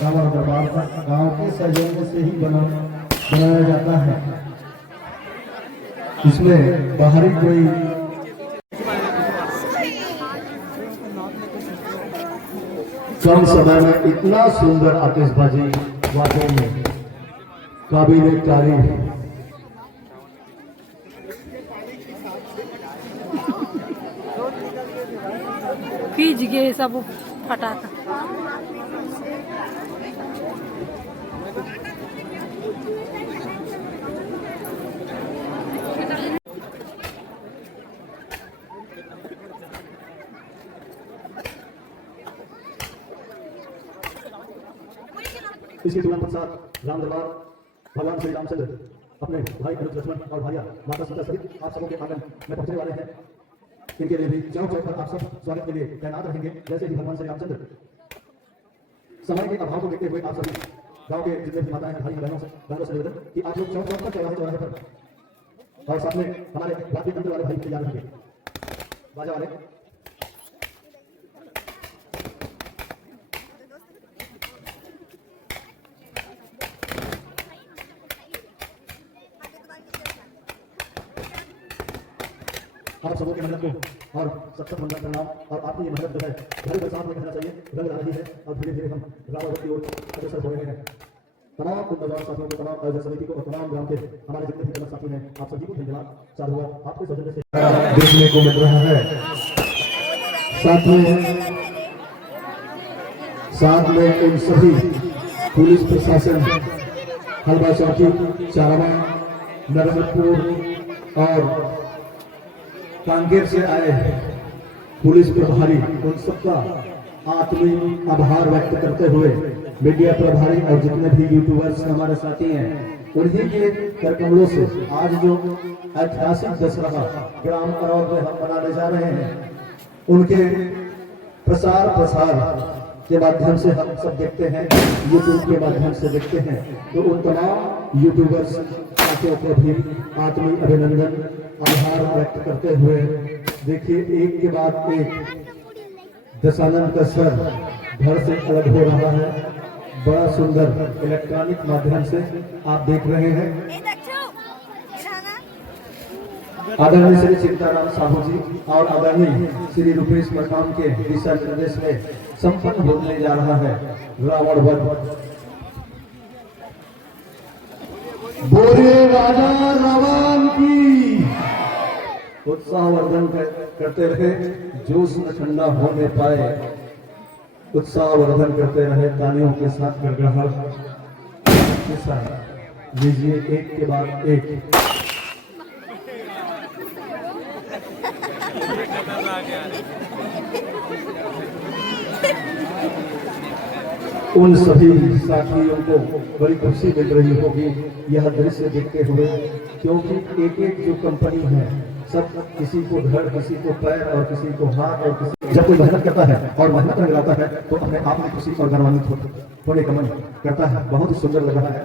रावण दरबार तक गांव के सहयोग से ही बनाया जाता है। इसमें बाहरी कोई कम समय में इतना सुंदर आतिशबाजी वाकई में काबिले तारीफ। खींच गए सब फटाका। इसके तुरंत पश्चात राम दरबार भगवान श्री रामचंद्र अपने भाई अनुज लक्ष्मण और भाइया माता सीता सहित आप सबों के आंगन में पहुंचने वाले हैं। इनके लिए भी चौक चौक पर आप सब स्वागत के लिए तैनात रहेंगे। जैसे ही भगवान श्री रामचंद्र समय के अभाव को देखते हुए आप सभी गांव के जितने भी माताएं भाई बहनों से निवेदन कि आप लोग चौक चौक पर चौराहे चौराहे पर और साथ में हमारे वाद्य तंत्र वाले भाई तैयार रहेंगे, बाजा वाले। आप सबों की मेहनत को और सत्संग मंडल प्रणाम और आपकी ये मेहनत जो है घर के साथ में कहना चाहिए रंग ला रही है और धीरे धीरे हम रावण की ओर अग्रसर हो रहे हैं। तमाम नौजवान साथियों को, तमाम आयोजक समिति को और तमाम ग्राम के हमारे जितने भी जनक साथी हैं आप सभी को धन्यवाद। साधुवाद आपके सौजन्य से देखने को मिल रहा है। साथ में उन सभी पुलिस प्रशासन हलवा चौकी, चारामा, नरसिंहपुर और कांकेर से आए पुलिस प्रभारी, उन सबका आत्मीय आभार व्यक्त करते हुए मीडिया प्रभारी और जितने भी यूट्यूबर्स हमारे साथी हैं उन्हीं के करकमलों से आज जो ऐतिहासिक दशहरा ग्राम अरौद में हम मनाने जा रहे हैं उनके प्रसार के माध्यम से हम सब देखते हैं, यूट्यूब के माध्यम से देखते हैं। तो उन तमाम यूट्यूबर्स साथियों को भी आत्मीय अभिनंदन आभार व्यक्त करते हुए देखिए एक के बाद एक दशानन का सर घर से अलग हो रहा है। बड़ा सुंदर इलेक्ट्रॉनिक माध्यम से आप देख रहे हैं। आदरणीय श्री चिंताराम साहू जी और आदरणीय श्री रूपेश मकाम के दिशा निर्देश में संपन्न होने जा रहा है रावण वध। बोले राजा रावण की। उत्साहवर्धन करते रहे, जोश न ठंडा होने पाए। उत्साहवर्धन करते रहे, तालियों के साथ गड़गड़ाहट के साथ लीजिए एक के बाद एक। उन सभी साथियों को बड़ी खुशी मिल रही होगी यह दृश्य देखते हुए, क्योंकि एक एक जो कंपनी है सब किसी को धड़, किसी को पैर और किसी को हाथ और किसी जब कोई मेहनत करता है और मेहनत में लगाता है तो अपने आप में खुशी और गौरवान्वित होने का मन करता है। बहुत ही सुंदर लग रहा है।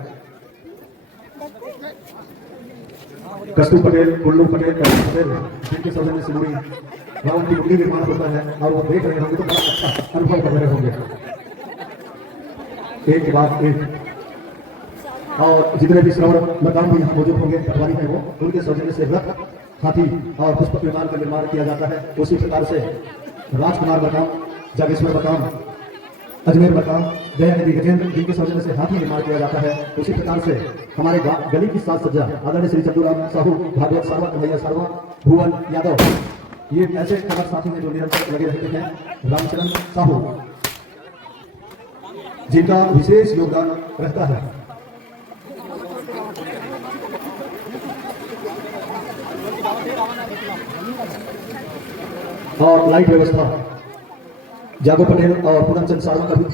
कस्तू पटेल, कुल्लू पटेल, जिनके सौजन्य से मुड़ी रावण की मुंडी निर्माण होता है और वो देख रहे होंगे तो बड़ा अच्छा अनुभव कर रहे होंगे एक के बाद एक। और जितने भी श्रवण मकान भी यहाँ मौजूद होंगे, पटवारी है वो, उनके सौजन्य से रथ, हाथी और पुष्पक विमान का निर्माण किया जाता है। उसी प्रकार से राजकुमार मकाम, जागेश्वर मकाम, अजमेर मकाम, दयानिधि गजेंद्र, जिनके सौजन्य से हाथी निर्माण किया जाता है। उसी प्रकार से हमारे गली की साज सज्जा आदरणीय श्री चंदूराम साहू, भागवत सारवा, कन्हैया सारवा, भुवन यादव, ये ऐसे कमर साथी हैं जो निरंतर लगे रहते हैं। रामचरण साहू, जिनका विशेष योगदान रहता है। और लाइट व्यवस्था जागो पटेल और पूरनचंद साहब का भी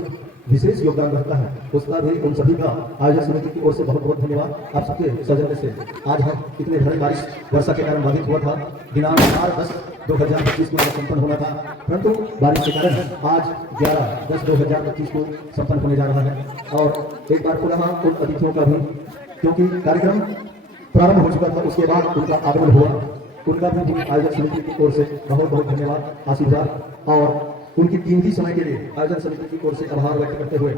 विशेष योगदान रहता है, उसका भी उन सभी का आयोजक समिति की ओर से बहुत बहुत धन्यवाद। आप सबके सौजन्य से आज हम इतने भारी बारिश वर्षा के कारण बाधित हुआ था। दिनांक 4/10/2025 को संपन्न होना था, परंतु बारिश के कारण आज 11/10/2025 को संपन्न होने जा रहा है। और एक बार पुनः उन अतिथियों का भी, क्योंकि कार्यक्रम प्रारंभ हो चुका था, उसके बाद उनका आगमन हुआ, उनका भी आयोजक समिति की ओर से बहुत बहुत धन्यवाद, आशीर्वाद और उनकी कीमती समय के लिए आयोजन समिति की ओर से आभार व्यक्त करते हुए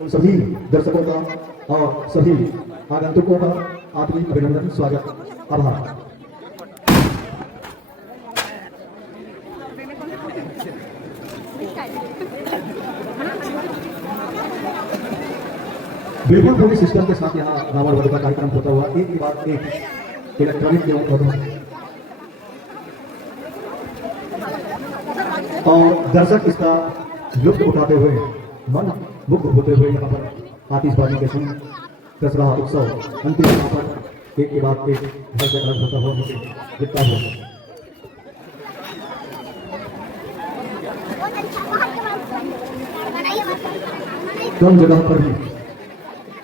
उन सभी दर्शकों का और सभी आगंतुकों का आत्मीय अभिनंदन, स्वागत, आभार। बिल्कुल पूरी सिस्टम के साथ यहाँ रावण वध का कार्यक्रम होता हुआ एक के बाद एक इलेक्ट्रॉनिक एवं और दर्शक इसका लुत्फ उठाते हुए मन मुग्ध होते हुए यहाँ पर आतिशबाजी के संग दसरा उत्सव अंतिम यहाँ पर एक के बाद एक घर से अलग होता हुआ मुझे दिखता हुआ। कम जगह पर भी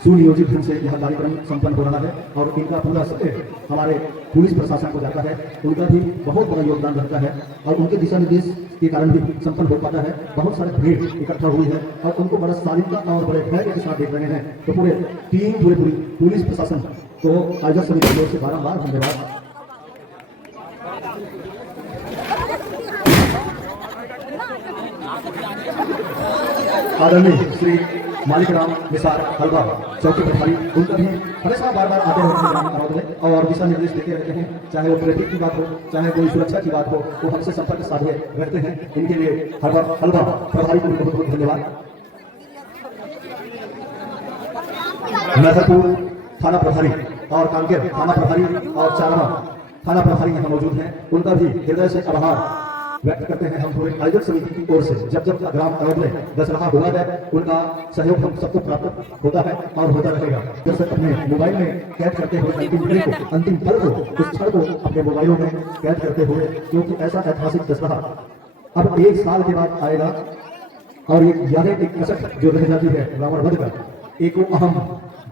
सुनियोजित ढंग से यह कार्यक्रम संपन्न हो रहा है और इनका पूरा श्रेय हमारे पुलिस प्रशासन को जाता है। उनका भी बहुत बड़ा योगदान रहता है और उनके दिशा निर्देश के कारण भी संपन्न हो पाता है। बहुत सारे भीड़ इकट्ठा हुई है और उनको बड़ा शालीनता और बड़े धैर्य के साथ देख रहे हैं, तो पूरे टीम, पूरे पुलिस प्रशासन को आयोजक समिति की ओर से बारम्बार धन्यवाद। आदरणीय श्री मालिक राम निसार हलवा चौकी प्रभारी, उनका भी हमेशा बार बार आते रहते हैं और दिशा निर्देश देते रहते हैं, चाहे वो ट्रैफिक की बात हो, चाहे कोई सुरक्षा की बात हो, वो हमसे संपर्क साधे रहते हैं। इनके लिए हलवा प्रभारी को बहुत बहुत धन्यवाद। नजरपुर थाना प्रभारी और कांकेर थाना प्रभारी और चारवा थाना प्रभारी यहाँ मौजूद हैं, उनका भी हृदय से आभार व्यक्त करते हैं हम पूरे आयोजक समिति की ओर से। जब जब ग्राम अवध में दशहरा हुआ है, उनका सहयोग हम सबको प्राप्त होता है और होता रहेगा। दर्शक अपने मोबाइल में कैद करते हुए अंतिम पल को, उस क्षण को अपने मोबाइलों में कैद करते हुए, क्योंकि ऐसा ऐतिहासिक दशहरा अब 1 साल के बाद आएगा और एक यादें, एक कसक जो रह जाती है रावण वध का, एको अहम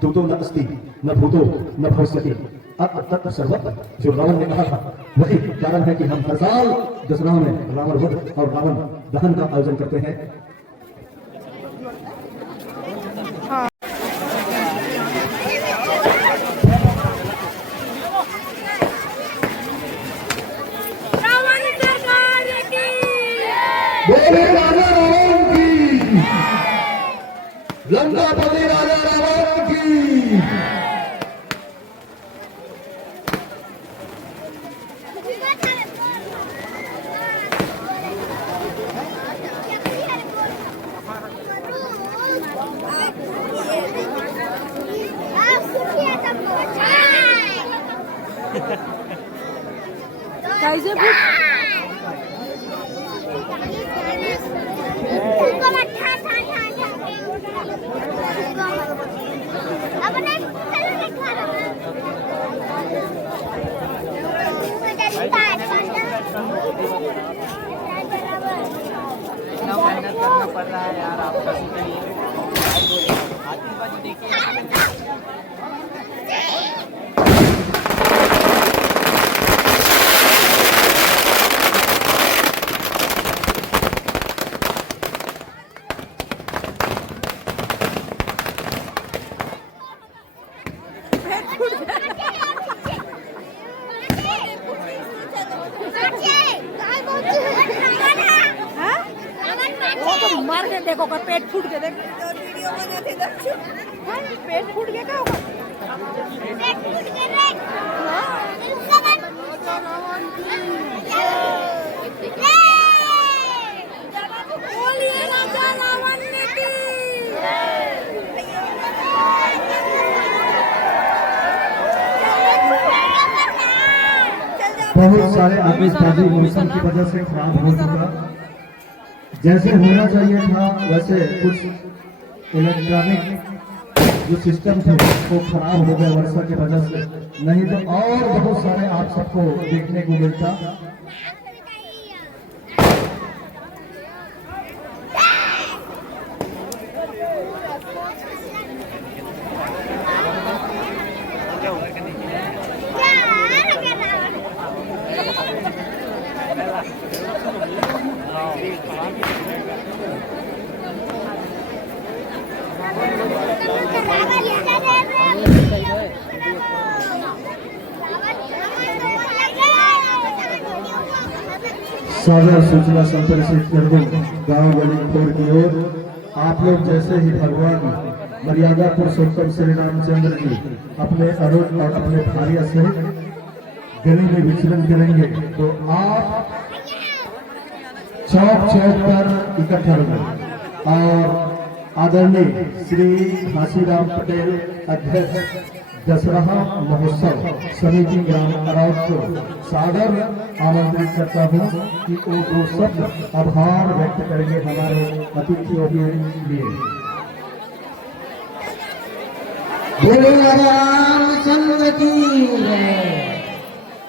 दूतो न अस्ति न भूतो न भविष्यति अत्र तत्र सर्वत्र, जो रावण ने कहा था, वही कारण है कि हम हर साल दशहरा में रावण वध और रावण दहन का आयोजन करते हैं। बोले राजा रावण की, लंकापति राजा रावण की। कैसे पूछ मेहनत करना पड़ रहा है यार आपका आतिशबाजी देखिए वो तो मार के देखो का पेट फूट के देख वीडियो बनाते पेट फूट के क्या होगा बहुत सारे आतिशबाजी मौसम की वजह से खराब हो चुका। जैसे होना चाहिए था वैसे कुछ इलेक्ट्रॉनिक जो सिस्टम थे वो खराब हो गए वर्षा की वजह से, नहीं तो और बहुत सारे आप सबको देखने को मिलता। सागर सूचना संप्रेषित गांव वलीपुर की ओर आप लोग जैसे ही भगवान मर्यादा पुरुषोत्तम श्री रामचंद्र जी अपने अरुण और अपने भार्या सहित गली में विचरण करेंगे तो आप चौक चौक पर इकट्ठा होंगे और आदरणीय श्री घासीराम पटेल अध्यक्ष दशहरा महोत्सव समिति ग्राम अरौद को सादर आमंत्रित करता हूँ कि वो दो शब्द आभार व्यक्त करेंगे हमारे अतिथियों के लिए। बोले रामचंद्र की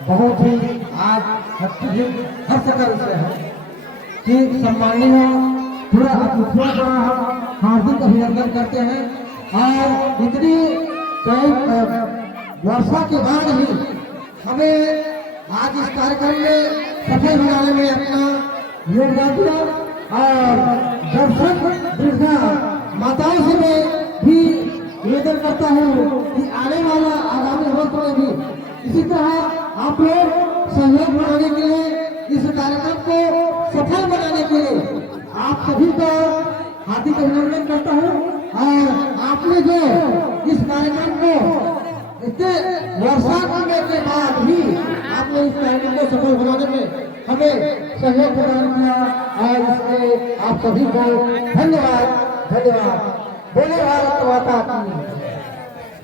बहुत ही आज हर्षकर से है कि सम्मानीय पूरा अतिथियों का हार्दिक अभिनंदन करते हैं और इतनी वर्षा के बाद ही हमें आज इस कार्यक्रम में सफल बनाने में अपना योगदान दिया और दर्शक वृद्धा माताओं से मैं भी निवेदन करता हूँ कि आने वाला आगामी वक्त में भी इसी तरह आप लोग सहयोग बनाने के लिए इस कार्यक्रम को सफल बनाने के लिए आप सभी का हार्दिक अभिनंदन करता हूँ और आपने जो इस कार्यक्रम को इतने वर्षा करने के बाद भी आपने इस कार्यक्रम को सफल बनाने में हमें सहयोग प्रदान किया और इसके आप सभी को धन्यवाद। बोले भारत माता की।